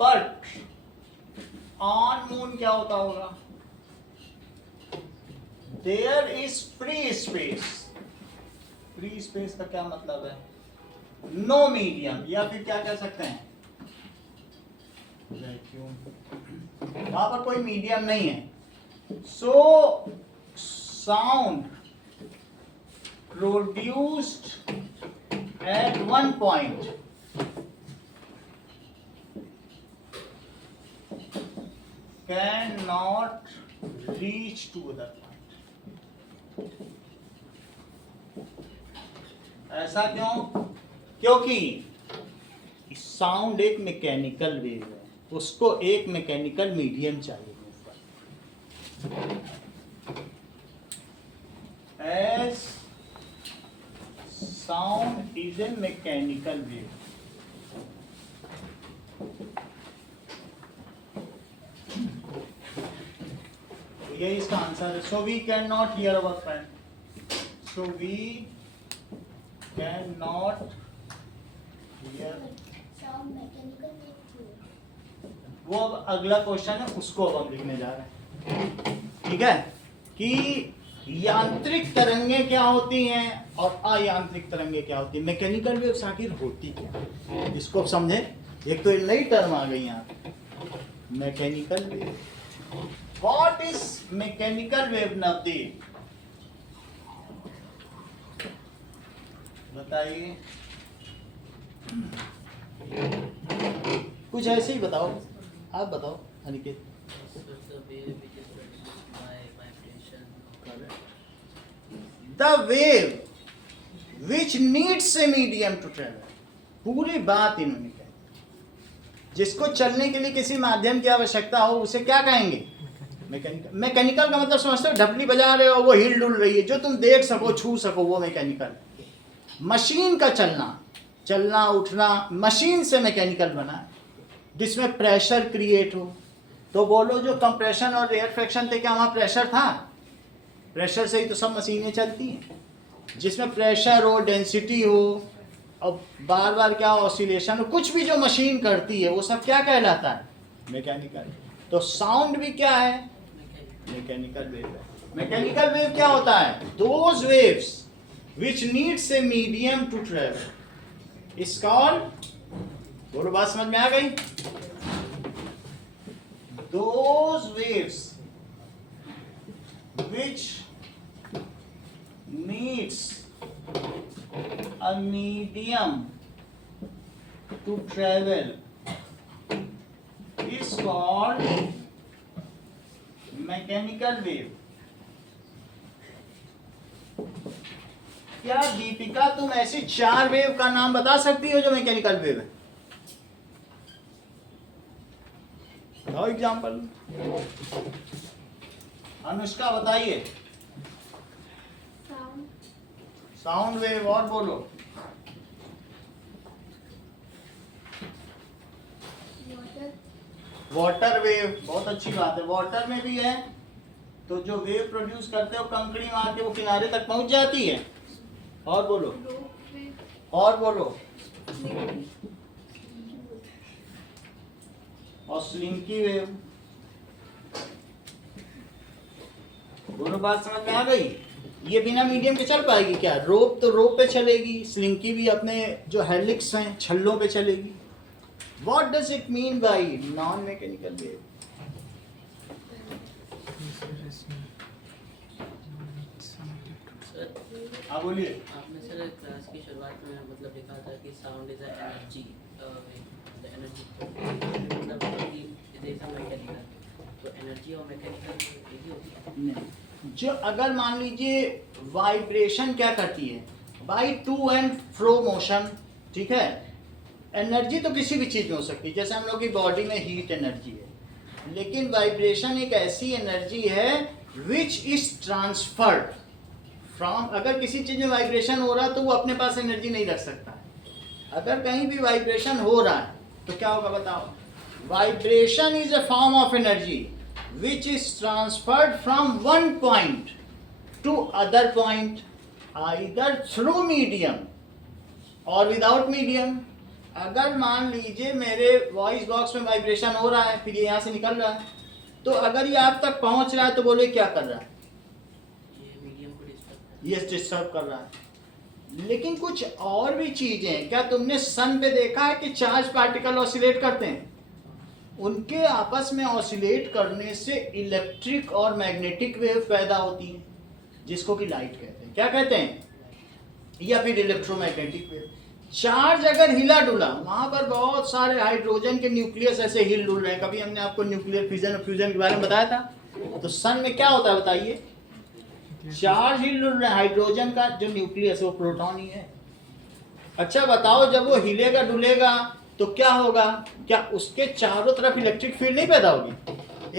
बट ऑन मून क्या होता होगा? There is free space. Free space का क्या मतलब है? नो मीडियम, या फिर क्या कह सकते हैं? वैक्यूम। वहां पर कोई मीडियम नहीं है। So sound produced at one point can not reach to other point. ऐसा क्यों? क्योंकि साउंड एक मैकेनिकल वेव है, उसको एक मैकेनिकल मीडियम चाहिए। As sound is a mechanical wave. यही इसका आंसर है। So we cannot hear our friend. So we cannot hear. Sound mechanical wave through. वो अब अगला क्वेश्चन है, उसको अब हम लिखने जा रहे हैं, ठीक है। कि यांत्रिक तरंगें क्या होती हैं और अयांत्रिक तरंगें क्या होती हैं, मैकेनिकल वेव्स आखिर होती क्या है, इसको अब समझे। एक तो नई टर्म आ गई यहाँ, mechanical wave. What is mechanical wave Navdeep? बताइए, कुछ ऐसे ही बताओ, आप बताओ Aniket. The wave which needs a medium to travel. पूरी बात इन्होंने कही। जिसको चलने के लिए किसी माध्यम की आवश्यकता हो उसे क्या कहेंगे? मैकेनिकल। मैकेनिकल का मतलब समझते हो, ढपली बजा रहे हो वो हिल डुल रही है, जो तुम देख सको छू सको वो मैकेनिकल। मशीन का चलना उठना मशीन से मैकेनिकल बना है, जिसमें प्रेशर क्रिएट हो। तो बोलो जो कंप्रेशन और एयर फ्रैक्शन थे, क्या वहाँ प्रेशर था? प्रेशर से ही तो सब मशीनें चलती हैं। जिसमें प्रेशर हो, डेंसिटी हो और बार बार क्या ऑसिलेशन हो, कुछ भी जो मशीन करती है वो सब क्या कहलाता है? मैकेनिकल। तो साउंड भी क्या है? मैकेनिकल वेव है। मैकेनिकल वेव क्या होता है? Those waves which needs a medium to travel is called, बोलो बात समझ में आ गई? Those waves which needs a medium to travel is called mechanical wave। क्या दीपिका तुम ऐसी 4 वेव का नाम बता सकती हो जो मैकेनिकल वेव है? बताओ एग्जांपल। अनुष्का बताइए। Sound wave. और बोलो। वाटर वेव, बहुत अच्छी बात है। वाटर में भी है, तो जो वेव प्रोड्यूस करते हो कंकड़ी मार के वो किनारे तक पहुंच जाती है। और बोलो। और बोलो। और स्लिंकी वेव। दोनों बात समझ में आ गई? ये बिना मीडियम के चल पाएगी क्या? रोप तो रोप पे चलेगी, स्लिंकी भी अपने जो हेलिक्स हैं छल्लों पे चलेगी। What does it mean by non-mechanical wave? हाँ बोलिए। आपने सर क्लास की शुरुआत में मतलब लिखा था कि साउंड इज एनर्जी, एनर्जी मतलब मैकेनिकल, तो एनर्जी और मैकेनिकल एक ही होती है? नहीं, जो अगर मान लीजिए वाइब्रेशन क्या करती है? By two and fro motion, ठीक है। एनर्जी तो किसी भी चीज़ में हो सकती है, जैसे हम लोग की बॉडी में हीट एनर्जी है, लेकिन वाइब्रेशन एक ऐसी एनर्जी है विच इज ट्रांसफर्ड फ्रॉम, अगर किसी चीज़ में वाइब्रेशन हो रहा है तो वो अपने पास एनर्जी नहीं रख सकता है। अगर कहीं भी वाइब्रेशन हो रहा है तो क्या होगा बताओ? Vibration is a form of energy which is transferred from one point two other point, either through medium और विदाउट मीडियम। अगर मान लीजिए मेरे वॉइस बॉक्स में वाइब्रेशन हो रहा है, फिर ये यहाँ से निकल रहा है, तो अगर ये आप तक पहुँच रहा है तो बोले क्या कर रहा है? ये डिस्टर्ब कर रहा है। लेकिन कुछ और भी चीजें, क्या तुमने सन पे देखा है कि चार्ज पार्टिकल ऑसिलेट करते हैं? उनके आपस में ऑसिलेट करने से इलेक्ट्रिक और मैग्नेटिक वेव पैदा होती है, जिसको कि लाइट कहते हैं। क्या कहते हैं? या फिर इलेक्ट्रोमैग्नेटिक वेव। चार्ज अगर हिला डुला, वहां पर बहुत सारे हाइड्रोजन के न्यूक्लियस ऐसे हिल डुल रहे हैं। कभी हमने आपको न्यूक्लियर फिजन और फ्यूजन के बारे में बताया था। तो सन में क्या होता है बताइए? चार्ज हिल डुल रहे हैं, हाइड्रोजन का जो न्यूक्लियस है वो प्रोटॉन ही है। अच्छा बताओ, जब वो हिलेगा डुलेगा तो क्या होगा? क्या उसके चारों तरफ इलेक्ट्रिक फील्ड नहीं पैदा होगी?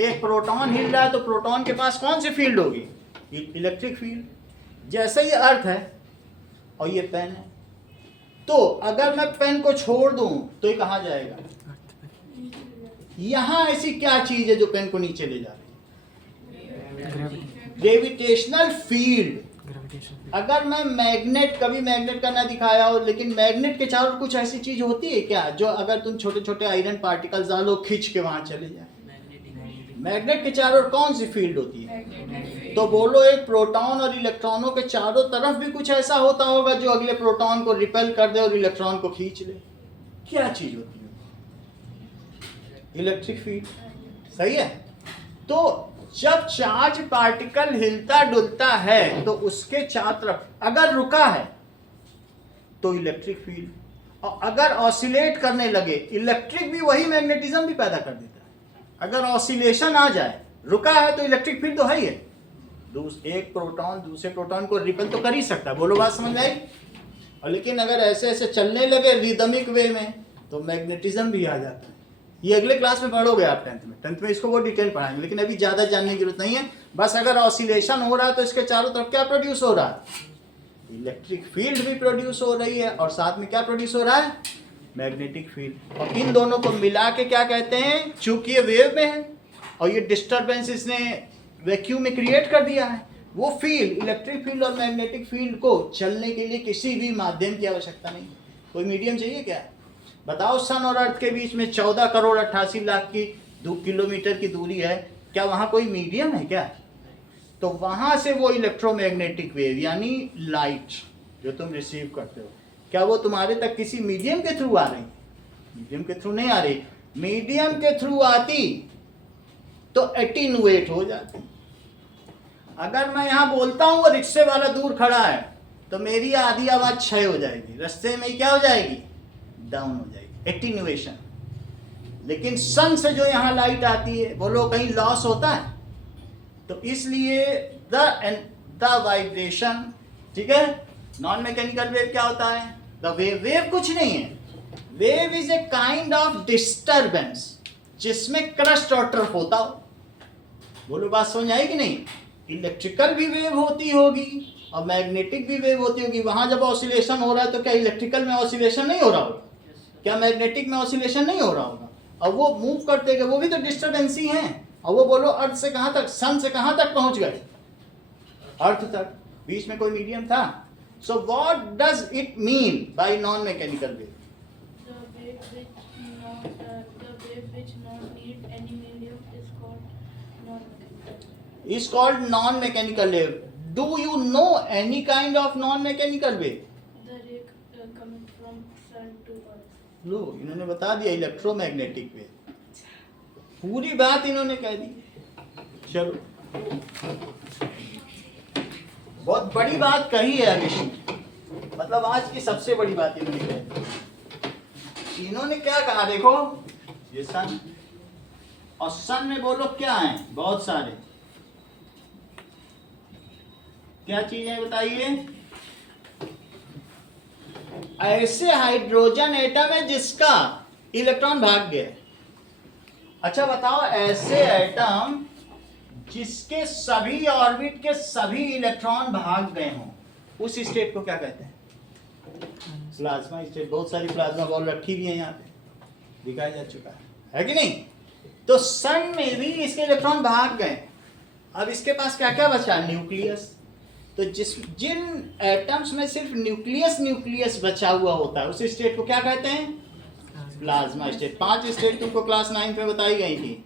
एक प्रोटॉन हिल रहा है तो प्रोटॉन के पास कौन सी फील्ड होगी? Electric field. जैसे ये अर्थ है और ये पेन है, तो अगर मैं पेन को छोड़ दूं तो ये कहाँ जाएगा? यहां ऐसी क्या चीज है जो पेन को नीचे ले जा रही है? Gravitational field. अगर मैं मैग्नेट, कभी मैग्नेट का ना दिखाया हो, लेकिन मैग्नेट के चारों कुछ ऐसी चीज होती है क्या जो अगर तुम छोटे छोटे आयरन पार्टिकल्स डालो खींच के वहां चले जाए? मैग्नेट के चारों कौन सी फील्ड होती है? तो बोलो एक प्रोटॉन और इलेक्ट्रॉनों के चारों तरफ भी कुछ ऐसा होता होगा जो अगले प्रोटॉन को रिपेल कर दे और इलेक्ट्रॉन को खींच ले। क्या चीज होती है? Electric field. सही है। तो जब चार्ज पार्टिकल हिलता डुलता है तो उसके चारों तरफ अगर रुका है तो इलेक्ट्रिक फील्ड, और अगर ऑसिलेट करने लगे, इलेक्ट्रिक भी वही मैग्नेटिज्म भी पैदा कर देता है। अगर ऑसिलेशन आ जाए, रुका है तो इलेक्ट्रिक फील्ड तो है ही है। एक प्रोटॉन दूसरे प्रोटॉन को रिपेल तो कर ही सकता है। बोलो बात समझ आई? और लेकिन अगर ऐसे ऐसे चलने लगे रिदमिक वे में तो मैग्नेटिज्म भी आ जाता है। ये अगले क्लास में पढ़ोगे आप 10th में इसको बहुत डिटेल पढ़ाएंगे, लेकिन अभी ज़्यादा जानने की जरूरत नहीं है। बस अगर ऑसिलेशन हो रहा है तो इसके चारों तरफ क्या प्रोड्यूस हो रहा है, इलेक्ट्रिक फील्ड भी प्रोड्यूस हो रही है और साथ में क्या प्रोड्यूस हो रहा है, मैग्नेटिक फील्ड। और इन दोनों को मिला के क्या कहते हैं, चूंकि ये वेव में है और ये डिस्टर्बेंस इसने वैक्यूम में क्रिएट कर दिया है, वो फील्ड इलेक्ट्रिक फील्ड और मैग्नेटिक फील्ड को चलने के लिए किसी भी माध्यम की आवश्यकता नहीं। कोई मीडियम चाहिए क्या? बताओ, सन और अर्थ के बीच में 14 करोड़ 88 लाख की 2 किलोमीटर की दूरी है, क्या वहाँ कोई मीडियम है क्या? तो वहाँ से वो इलेक्ट्रोमैग्नेटिक वेव यानी लाइट जो तुम रिसीव करते हो, क्या वो तुम्हारे तक किसी मीडियम के थ्रू आ रही? मीडियम के थ्रू नहीं आ रही। मीडियम के थ्रू आती तो एटीनुएट हो जाती। अगर मैं यहाँ बोलता हूँ रिक्शे वाला दूर खड़ा है तो मेरी आधी आवाज क्षय हो जाएगी, रास्ते में ही क्या हो जाएगी, डाउन हो जाएगी, एटीन्यूएशन। लेकिन सन से जो यहाँ लाइट आती है, बोलो कहीं लॉस होता है? तो इसलिए द वाइब्रेशन, ठीक है। नॉन मैकेनिकल वेव क्या होता है? द वेव कुछ नहीं है, wave is a kind of disturbance जिसमें क्रस्ट और ट्रफ होता हो। बोलो बात समझ आई कि नहीं? इलेक्ट्रिकल भी वेव होती होगी और मैग्नेटिक भी वेव होती होगी। वहां जब ऑसिलेशन हो रहा है तो क्या इलेक्ट्रिकल में ऑसिलेशन नहीं हो रहा होगा? क्या मैग्नेटिक में ऑसिलेशन नहीं हो रहा होगा? और वो मूव करते गए, वो भी तो डिस्टर्बेंस ही हैं। और वो बोलो अर्थ से कहां तक, सन से कहां तक पहुंच गए? अर्थ तक। बीच में कोई मीडियम था? So what does it mean by non mechanical wave? Is called non-mechanical wave. Do you know any kind of non-mechanical wave? The ray coming from sun to earth. लो, इन्होंने बता दिया इलेक्ट्रोमैग्नेटिक वेव, पूरी बात इन्होंने कह दी। चलो, बहुत बड़ी बात कही है अभी, मतलब आज की सबसे बड़ी बात इन्होंने कही। इन्होंने क्या कहा देखो, ये सन, और सन में बोलो क्या है, बहुत सारे क्या चीजें बताइए? ऐसे हाइड्रोजन एटम है जिसका इलेक्ट्रॉन भाग गया। अच्छा बताओ, ऐसे एटम जिसके सभी ऑर्बिट के सभी इलेक्ट्रॉन भाग गए हों, उस स्टेट को क्या कहते हैं? Plasma state. बहुत सारी प्लाज्मा बॉल रखी भी है यहाँ पे, दिखाया जा चुका है कि नहीं? तो सन में भी इसके इलेक्ट्रॉन भाग गए। अब इसके पास क्या क्या बचा? न्यूक्लियस। तो जिन एटम्स में सिर्फ न्यूक्लियस बचा हुआ होता है, उस स्टेट को क्या कहते हैं? Plasma state. 5 स्टेट तुमको क्लास 9 में बताई गई थी,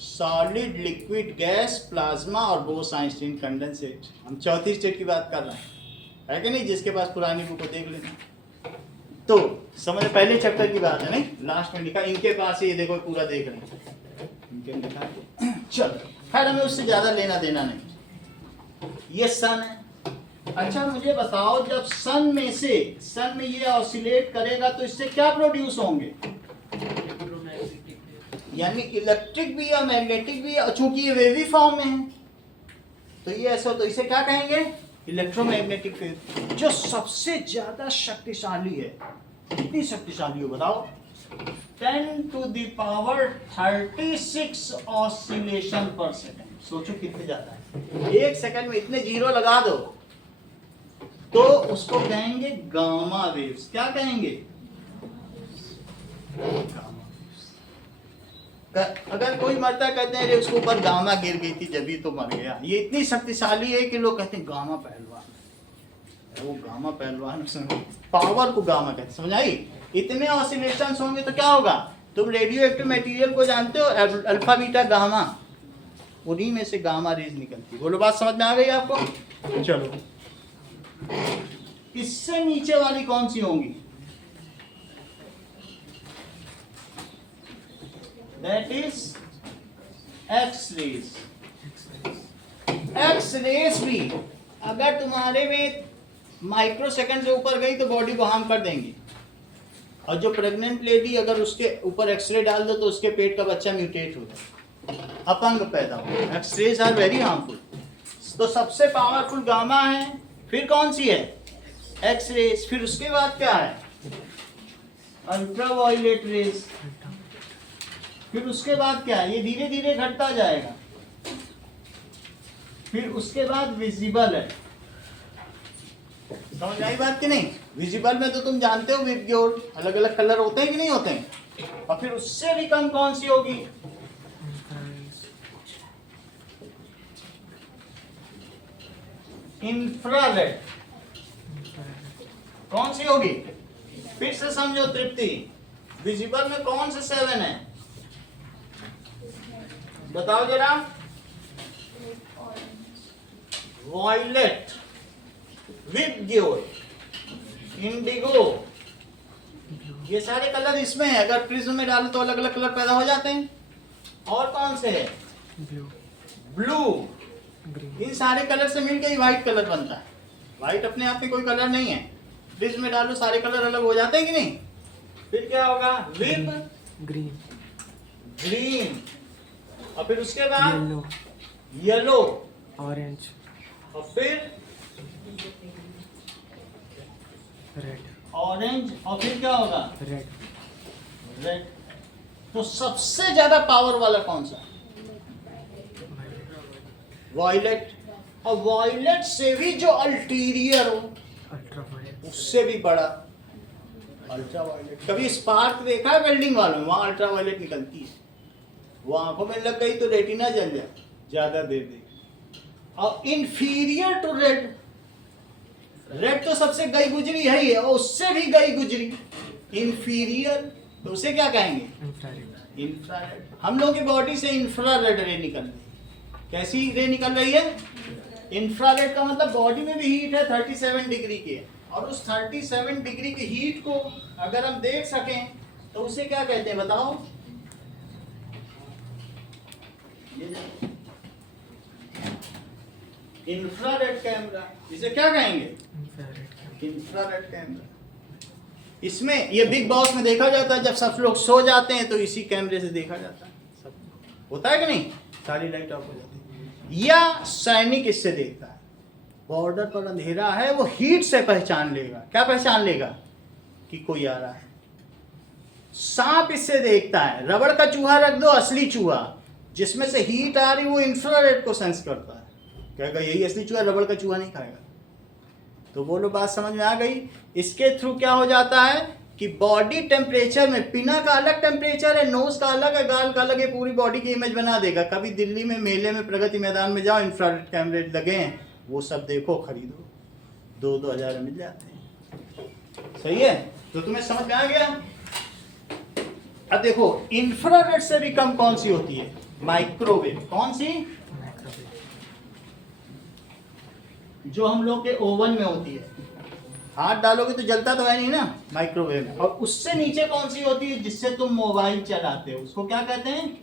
सॉलिड, लिक्विड, गैस, प्लाज्मा और बोस-आइंस्टीन कंडेंसेट। हम चौथी स्टेट की बात कर रहे हैं, है कि नहीं? जिसके पास पुरानी बुक को देख लेना। तो समझ, पहले चैप्टर की बात है, नहीं लास्ट में लिखा, इनके पास ये देखो पूरा देख रहे हैं, इनके लिखा। चलो खैर, हमें उससे ज्यादा लेना देना नहीं। ये सन है। अच्छा मुझे बताओ, जब सन में ये ऑसिलेट करेगा तो इससे क्या प्रोड्यूस होंगे? यानी इलेक्ट्रिक भी और मैग्नेटिक भी, चूंकि ये वेवी फॉर्म में है तो ये ऐसा, तो इसे क्या कहेंगे? इलेक्ट्रोमैग्नेटिक वेव, जो सबसे ज्यादा शक्तिशाली है। कितनी शक्तिशाली हो बताओ? 10 to the power 36 ऑसिलेशन पर सेकेंड। सोचो कितने ज्यादा है। 1 सेकंड में इतने जीरो लगा दो तो उसको कहेंगे गामा वेव्स। क्या कहेंगे? अगर कोई मरता है कहते हैं उसके ऊपर गामा गिर गई थी जब ही तो मर गया। ये इतनी शक्तिशाली है कि लोग कहते हैं गामा पहलवान, वो गामा पहलवान, पावर को गामा कहते हैं। समझ आई? इतने ऑसिलेशंस होंगे तो क्या होगा? तुम रेडियो एक्टिव मटेरियल को जानते हो, अल्फा बीटा गामा, उन्हीं में से गामा रेज निकलती। बोलो बात समझ में आ गई आपको? चलो, इससे नीचे वाली कौन सी होंगी? That is X rays. X rays भी अगर तुम्हारे में माइक्रो सेकंड से ऊपर गई तो बॉडी को हार्म कर देंगी। और जो प्रेग्नेंट लेडी अगर उसके ऊपर एक्सरे डाल दो तो उसके पेट का बच्चा म्यूटेट हो जाए, अपंग पैदा हो। X rays are very harmful. तो सबसे पावरफुल गामा है, फिर कौन सी है? एक्स रेज, फिर उसके बाद क्या है अल्ट्रावायलेट रेज, फिर उसके बाद क्या है, ये धीरे धीरे घटता जाएगा, फिर उसके बाद विजिबल है। समझ आई बात कि नहीं? विजिबल में तो तुम जानते हो विबग्योर अलग अलग कलर होते हैं कि नहीं होते हैं, और फिर उससे भी कम कौन सी होगी इंफ्रारेड, कौन सी होगी? फिर से समझो तृप्ति, विजिबल में कौन से 7 है बताओ जरा। वॉयलेट, विबग्योर, इंडिगो, ये सारे कलर इसमें है। अगर प्रिज्म में डालो तो अलग अलग कलर पैदा हो जाते हैं। और कौन से है? ब्लू, इन सारे कलर से मिलकर ही व्हाइट कलर बनता है। व्हाइट अपने आप में कोई कलर नहीं है, प्रिज्म में डालो सारे कलर अलग हो जाते हैं कि नहीं। फिर क्या होगा? विब ग्रीन, ग्रीन, और फिर उसके बाद येलो, ऑरेंज, और फिर रेड, ऑरेंज, और फिर क्या होगा? Red, red. तो सबसे ज्यादा पावर वाला कौन सा? वॉयलेट। और वॉयलेट से भी जो अल्टीरियर हो अल्ट्रावायलेट, उससे भी बड़ा अल्ट्रावायलेट। कभी स्पार्क देखा है वेल्डिंग वालों में? वहां अल्ट्रावायलेट निकलती है, वो आंखों में लग गई तो रेटिना जल जाए, ज्यादा देर देगी। और इंफीरियर टू रेड, रेड तो सबसे गई गुजरी है ही है, और उससे भी गई गुजरी इंफीरियर, तो उसे क्या कहेंगे? Infrared, infrared. हम लोग की बॉडी से इंफ्रारेड रे निकल रही है। कैसी रे निकल रही है? इंफ्रारेड का मतलब बॉडी में भी हीट है 37 डिग्री की है, और उस 37 डिग्री की हीट को अगर हम देख सकें तो उसे क्या कहते हैं बताओ? इंफ्रारेड कैमरा, इसे क्या कहेंगे? Infrared, infrared camera. इसमें ये बिग बॉस में देखा जाता है, जब सब लोग सो जाते हैं तो इसी कैमरे से देखा जाता है। सब होता है कि नहीं? सारी लाइट ऑफ हो जाती है। या सैनिक इससे देखता है, बॉर्डर पर अंधेरा है, वो हीट से पहचान लेगा। क्या पहचान लेगा? कि कोई आ रहा है। सांप इससे देखता है। रबड़ का चूहा रख दो, असली चूहा जिसमें से हीट आ रही, वो इंफ्रारेड को सेंस करता है, कहेगा यही असली चूहा, रबड़ का चूहा नहीं खाएगा। तो बोलो बात समझ में आ गई? इसके थ्रू क्या हो जाता है कि बॉडी टेम्परेचर में, पिना का अलग टेम्परेचर है, नोज का अलग है, गाल का अलग है, पूरी बॉडी की इमेज बना देगा। कभी दिल्ली में मेले में, प्रगति मैदान में जाओ, इंफ्रारेड कैमरे लगे हैं, वो सब देखो, खरीदो, 2-2 हज़ार मिल जाते हैं। सही है? तो तुम्हें समझ में आ गया? अब देखो, इंफ्रारेड से भी कम कौन सी होती है? माइक्रोवेव। कौन सी? जो हम लोग के ओवन में होती है, हाथ डालोगे तो जलता तो है नहीं ना, माइक्रोवेव में। और उससे नीचे कौन सी होती है? जिससे तुम मोबाइल चलाते हो, उसको क्या कहते हैं?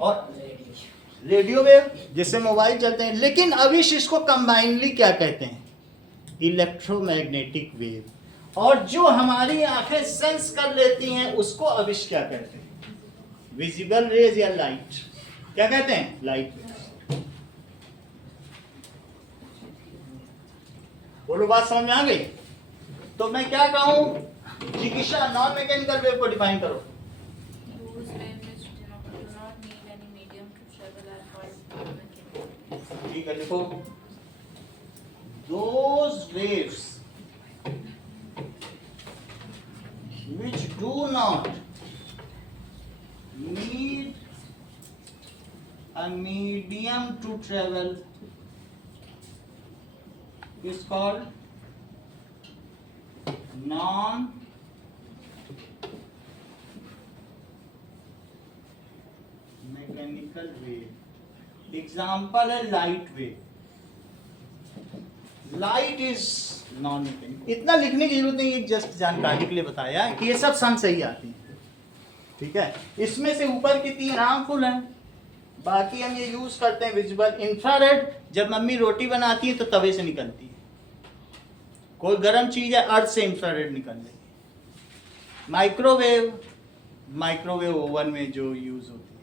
और रेडियो वेव, जिससे मोबाइल चलते हैं। लेकिन अविश इसको कंबाइनली क्या कहते हैं? Electromagnetic wave. और जो हमारी आंखें सेंस कर लेती हैं उसको अविश क्या कहते हैं? विजिबल रेज या लाइट। क्या कहते हैं? Light wave. बोलो बात समझ में आ गई? तो मैं क्या कहूं? चिकित्सा नॉन मैकेनिकल वेव को डिफाइन करो। Those waves which do not need any medium to travel are called mechanical. ठीक है, लिखो। Those waves which do not need a medium to travel is called non mechanical wave. Example है light wave. Light is non mechanical. इतना लिखने की जरूरत नहीं है, जस्ट जानकारी के लिए बताया है कि ये सब सन से ही आती है। ठीक है, इसमें से ऊपर की 3 हार्मफुल हैं, बाकी हम ये यूज करते हैं विजिबल। इंफ्रारेड जब मम्मी रोटी बनाती है तो तवे से निकलती है, कोई गर्म चीज है अर्थ से इंफ्रारेड निकल जाएगी। माइक्रोवेव, माइक्रोवेव ओवन में जो यूज होती है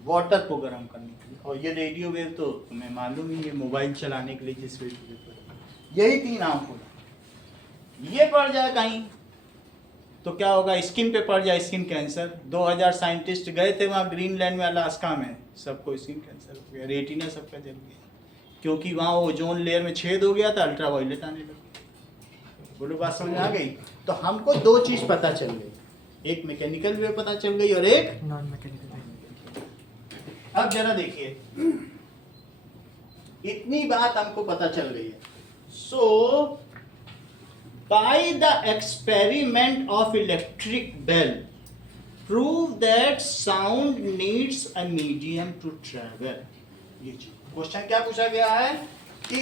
वाटर को गर्म करने के लिए। और ये रेडियो वेव तो तुम्हें मालूम ही है, मोबाइल चलाने के लिए जिस वेव यही 3 हार्मफुल है। ये पड़ जाए कहीं तो क्या होगा, स्किन पे पड़ जाए स्किन कैंसर। 2000 साइंटिस्ट गए थे वहाँ ग्रीनलैंड में, अलास्का में, सबको स्किन कैंसर हो गया, रेटिना सबका जल गया, क्योंकि वहाँ ओजोन लेयर में छेद हो गया था, अल्ट्रावायलेट आने लगा। बोलो बात समझ में आ गई? तो हमको 2 चीज़ पता चल गई, एक मैकेनिकल वे पता चल गई और एक नॉन मैकेनिकल। अब जरा देखिए, इतनी बात हमको पता चल गई है। So by the experiment of electric bell prove that sound needs a medium to travel. ये क्वेश्चन क्या पूछा गया है कि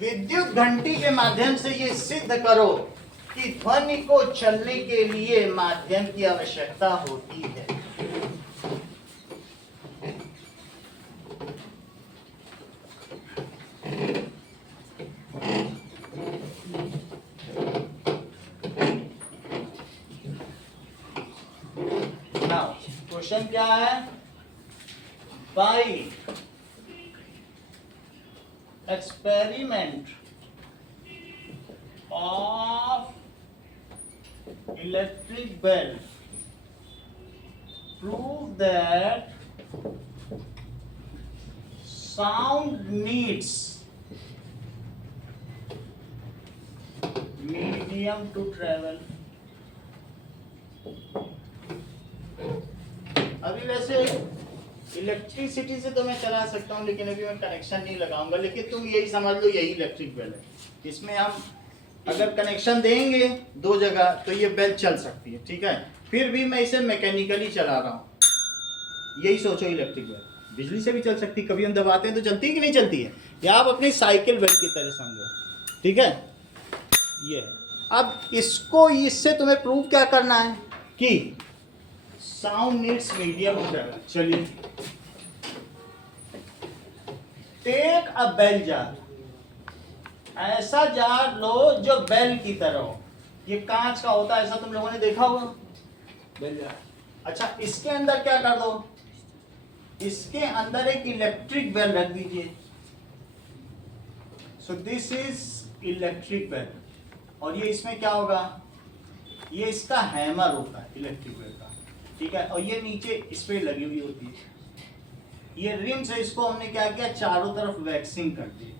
विद्युत घंटी के माध्यम से ये सिद्ध करो कि ध्वनि को चलने के लिए माध्यम की आवश्यकता होती है। नाउ क्वेश्चन क्या है? By experiment of electric bell prove that sound needs medium to travel। अभी वैसे इलेक्ट्रिसिटी से तो मैं चला सकता हूँ, लेकिन अभी मैं कनेक्शन नहीं लगाऊंगा, लेकिन तुम यही समझ लो यही इलेक्ट्रिक बेल है। इसमें हम अगर कनेक्शन देंगे 2 जगह तो ये बेल चल सकती है, ठीक है। फिर भी मैं इसे मैकेनिकली चला रहा हूँ, यही सोचो इलेक्ट्रिक बेल। बिजली से भी चल सकती है, कभी हम दबाते हैं तो चलती है कि नहीं चलती है, या आप अपनी साइकिल बेल की तरह समझो, ठीक है। ये अब इसको, इससे तुम्हें प्रूव क्या करना है कि sound needs medium to travel. चलिए, टेक अ बेल जार, ऐसा जार लो जो बेल की तरह हो। ये कांच का होता है, ऐसा तुम लोगों ने देखा होगा बेल जार। अच्छा, इसके अंदर क्या कर दो, इसके अंदर एक इलेक्ट्रिक बेल रख दीजिए। So this is electric bell, और ये इसमें क्या होगा, ये इसका हैमर होता है इलेक्ट्रिक बेल का, ठीक है। और ये नीचे इस पे लगी हुई होती है, ये रिम से इसको हमने क्या किया, चारों तरफ वैक्सिंग कर दी,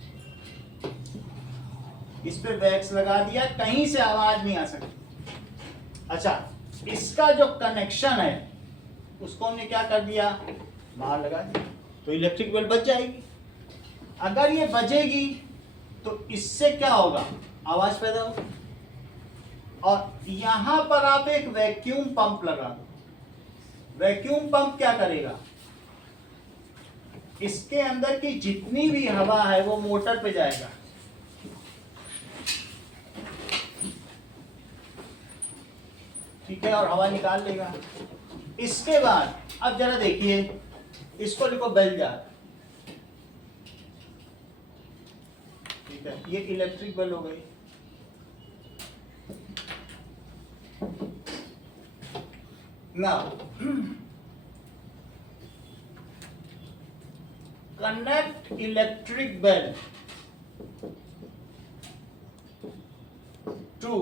इस पे वैक्स लगा दिया, कहीं से आवाज नहीं आ सकती। अच्छा, इसका जो कनेक्शन है उसको हमने क्या कर दिया, बाहर लगा दिया, तो इलेक्ट्रिक बेल बज जाएगी। अगर ये बजेगी तो इससे क्या होगा, आवाज पैदा होगी। और यहां पर आप एक वैक्यूम पंप लगा दो। वैक्यूम पंप क्या करेगा, इसके अंदर की जितनी भी हवा है वो मोटर पे जाएगा, ठीक है, और हवा निकाल लेगा। इसके बाद अब जरा देखिए, इसको लिखो बेल जार, ठीक है, ये इलेक्ट्रिक बेल हो गई। Now, connect electric bell to,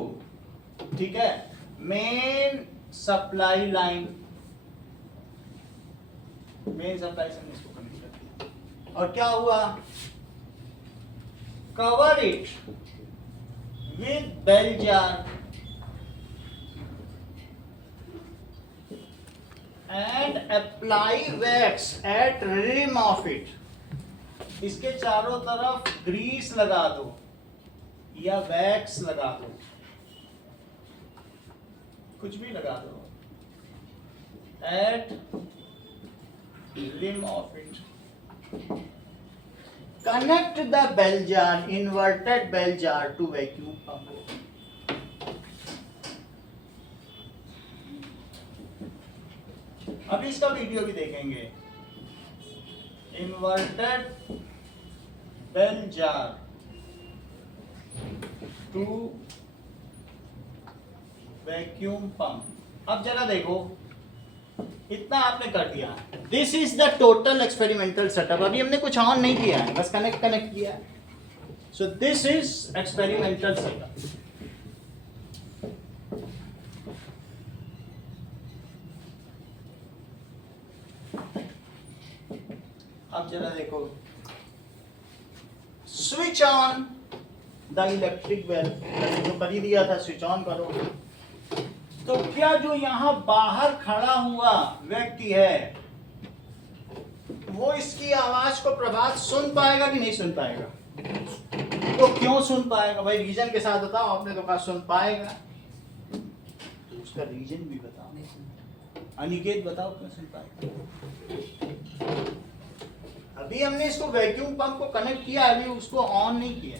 ठीक है, main supply line, main supply से इसको कनेक्ट कर दिया। और क्या हुआ, cover it with bell jar and apply wax at rim of it। इसके चारों तरफ ग्रीस लगा दो या वैक्स लगा दो, कुछ भी लगा दो, at rim of it। Connect the bell jar, inverted bell jar to vacuum pump। अभी इसका वीडियो भी देखेंगे। Inverted bell jar to vacuum pump. अब जरा देखो, इतना आपने कर दिया। This is the total experimental setup. अभी हमने कुछ ऑन नहीं किया है, बस कनेक्ट किया है। So this is experimental setup. अब जरा देखो, switch on the electric bell, जो कर ही दिया था, स्विच ऑन करो। तो क्या जो यहां बाहर खड़ा हुआ व्यक्ति है वो इसकी आवाज को प्रभात सुन पाएगा कि नहीं सुन पाएगा? तो क्यों सुन पाएगा भाई? रीजन के साथ बताओ। आपने तो कहा सुन पाएगा, तो उसका रीजन भी बताओ। अनिकेत बताओ क्यों सुन पाएगा? अभी हमने इसको वैक्यूम पंप को कनेक्ट किया, अभी उसको ऑन नहीं किया।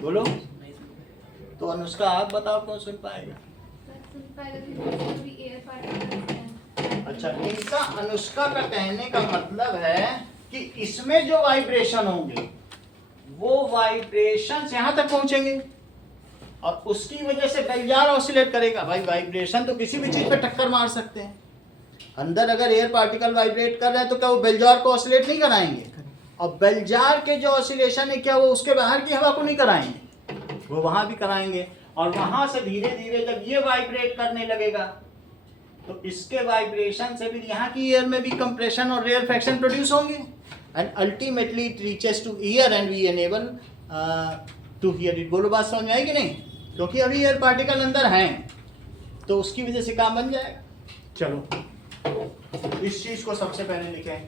बोलो तो अनुष्का आप बताओ कौन सुन पाएगा? अच्छा, इनका अनुष्का का कहने का मतलब है कि इसमें जो वाइब्रेशन होंगे वो वाइब्रेशन यहां तक पहुंचेंगे और उसकी वजह से बेल जार ऑसिलेट करेगा। भाई वाइब्रेशन तो किसी भी चीज पे टक्कर मार सकते हैं। अंदर अगर एयर पार्टिकल वाइब्रेट कर रहे हैं तो क्या वो बेल जार को ऑसिलेट नहीं कराएंगे? और बेल जार के जो ऑसिलेशन है क्या वो उसके बाहर की हवा को नहीं कराएंगे? वो वहां भी कराएंगे। और वहां से धीरे धीरे जब ये वाइब्रेट करने लगेगा तो इसके वाइब्रेशन से भी यहाँ की एयर में भी कंप्रेशन और रेयरफेक्शन प्रोड्यूस होंगे and ultimately it reaches to ear and we enable to hear it. बोलो बात समझ में आएगी नहीं? क्योंकि अभी एयर पार्टिकल अंदर हैं तो उसकी वजह से काम बन जाएगा। चलो इस चीज को सबसे पहले लिखें।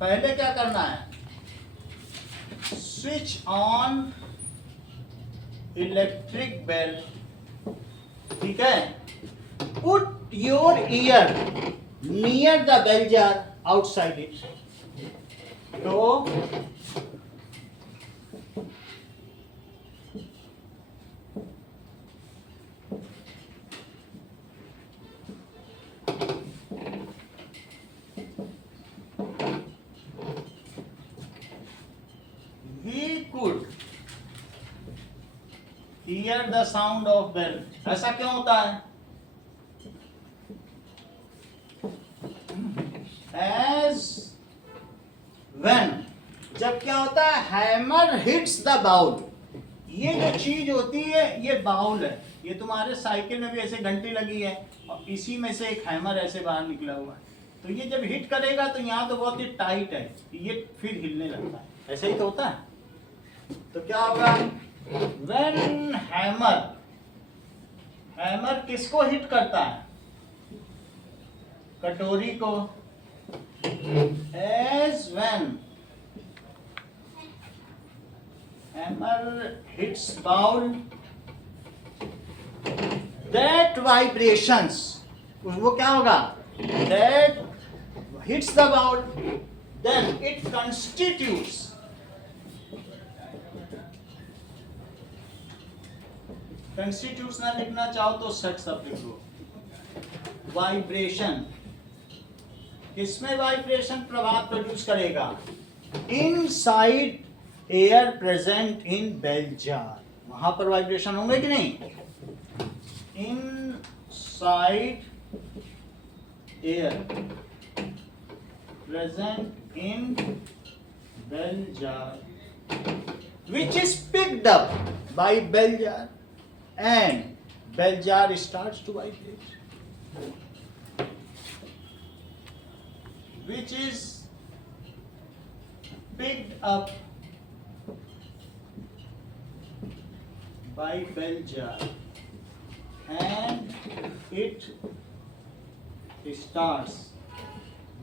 पहले क्या करना है? स्विच ऑन इलेक्ट्रिक बेल, ठीक है? Put your ear near the bell jar outside it. तो he could hear the sound of bell। ऐसा क्यों होता है? As when, जब क्या होता है? Hammer hits the bowl. ये जो चीज होती है ये बाउल है। ये तुम्हारे साइकिल में भी ऐसे घंटी लगी है और इसी में से एक हैमर ऐसे बाहर निकला हुआ है। तो ये जब हिट करेगा तो यहाँ तो बहुत ही टाइट है, ये फिर हिलने लगता है। ऐसे ही तो होता है। तो क्या होगा? When हैमर किसको हिट करता है? कटोरी को। As when hammer hits bowl, that vibrations, वो क्या होगा? That hits the bowl, then it constitutes ना लिखना चाहो तो सेट सब लिख लो। वाइब्रेशन, किसमें वाइब्रेशन प्रभाव प्रोड्यूस करेगा? Inside air present in bell jar. वहां पर वाइब्रेशन होंगे कि नहीं? Inside air present in bell jar which is picked up by bell jar and bell jar starts to vibrate, which is picked up by bell jar and it starts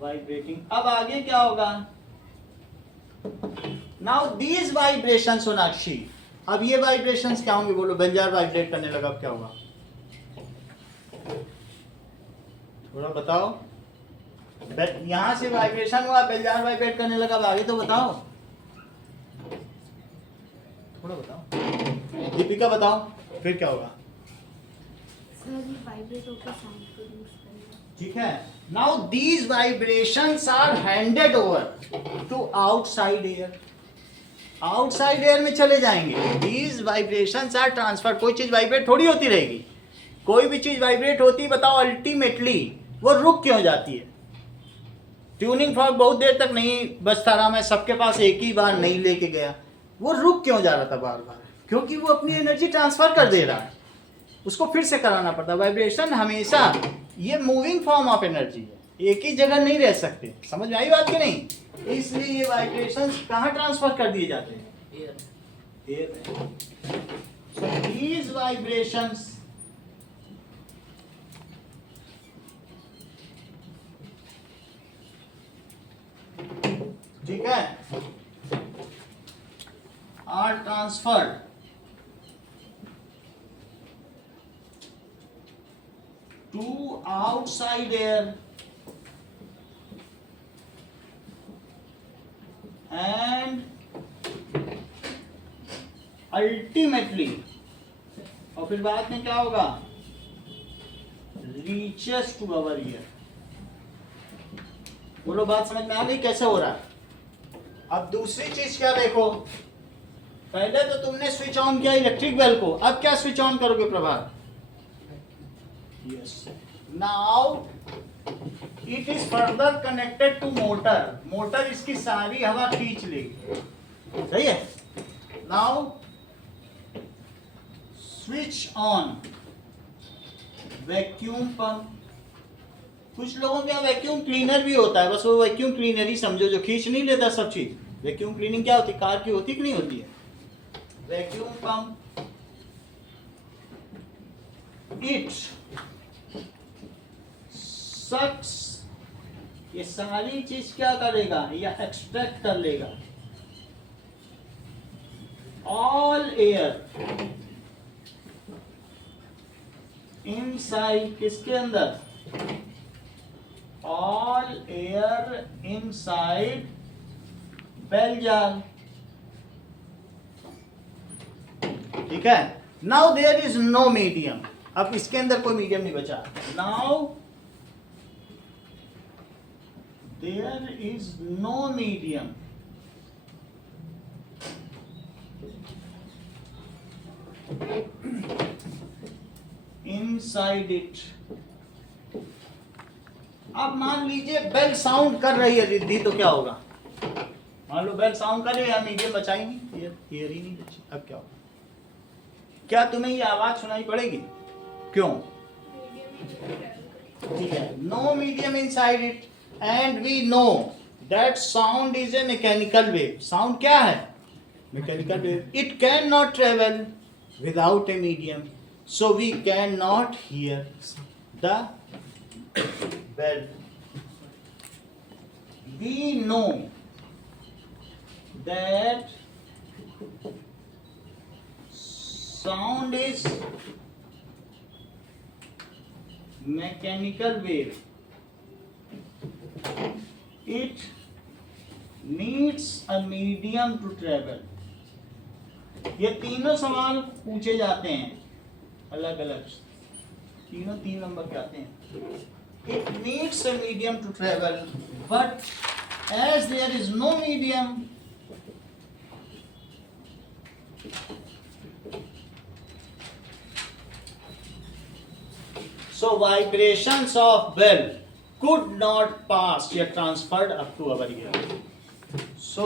vibrating। अब आगे क्या होगा? Now these vibrations, सोनाक्षी, अब ये वाइब्रेशंस क्या होंगे? बोलो। बेल जार वाइब्रेट करने लगा, अब क्या होगा? थोड़ा बताओ। यहां से वाइब्रेशन हुआ, बेल जार वाइब्रेट करने लगा, अब आगे तो बताओ, थोड़ा बताओ। दीपिका बताओ फिर क्या होगा? ठीक है। Now these vibrations are handed over to outside air. Outside air में चले जाएंगे। These vibrations are transfer. कोई चीज वाइब्रेट थोड़ी होती रहेगी, कोई भी चीज वाइब्रेट होती, बताओ अल्टीमेटली वो रुक क्यों जाती है? ट्यूनिंग फॉर्क बहुत देर तक नहीं बजता रहा, मैं सबके पास एक ही बार नहीं लेके गया, वो रुक क्यों जा रहा था बार बार? क्योंकि वो अपनी एनर्जी ट्रांसफर कर दे रहा है, उसको फिर से कराना पड़ता है। वाइब्रेशन हमेशा ये मूविंग फॉर्म ऑफ एनर्जी है, एक ही जगह नहीं रह सकते। समझ में आई बात कि नहीं? इसलिए ये वाइब्रेशन कहाँ ट्रांसफर कर दिए जाते हैं? एयर में। So these vibrations ठीक है are transferred to outside air and ultimately, और फिर बाद में क्या होगा? reaches to our ear। बोलो बात समझ में आ गई कैसे हो रहा है? अब दूसरी चीज क्या देखो, पहले तो तुमने स्विच ऑन किया इलेक्ट्रिक बेल को, अब क्या स्विच ऑन करोगे Prabhat? Yes, now it is further connected to motor. Motor इसकी सारी हवा खींच लेगी, सही है? Now switch on vacuum pump. कुछ लोगों के यहाँ वैक्यूम क्लीनर भी होता है, बस वो वैक्यूम क्लीनर ही समझो, जो खींच नहीं लेता सब चीज। वैक्यूम क्लीनिंग क्या होती है? कार की होती कि नहीं होती है? वैक्यूम पंप इट सक्स, ये सारी चीज क्या करेगा? या एक्सट्रैक्ट कर लेगा ऑल एयर इनसाइड, किसके अंदर? All air inside bell jar. ठीक है, now there is no medium. अब इसके अंदर कोई मीडियम नहीं बचा। Now there is no medium inside it. अब मान लीजिए बेल साउंड कर रही है रिद्धि, तो क्या होगा? मान लो बेल साउंड कर रही है, मीडियम बचा ही नहीं, हियर ही नहीं बची। अब क्या होगा? क्या तुम्हें ये आवाज सुनाई पड़ेगी? क्यों? ठीक है, no medium inside it and we know that sound is a mechanical wave. Sound क्या है? Mechanical wave. It can not travel without a medium, so we cannot hear the bell. We know that sound is mechanical wave. It needs a medium to travel. ये तीनों सवाल पूछे जाते हैं अलग अलग, तीनों 3 नंबर के आते हैं। It needs a medium to travel, but as there is no medium, so vibrations of bell could not pass, yet transferred up to our ear. So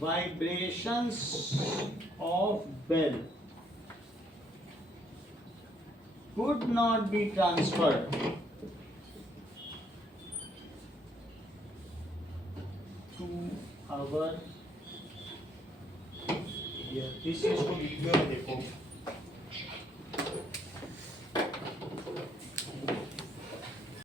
vibrations of bell could not be transferred to our ear। इस चीज को वीडियो में देखो।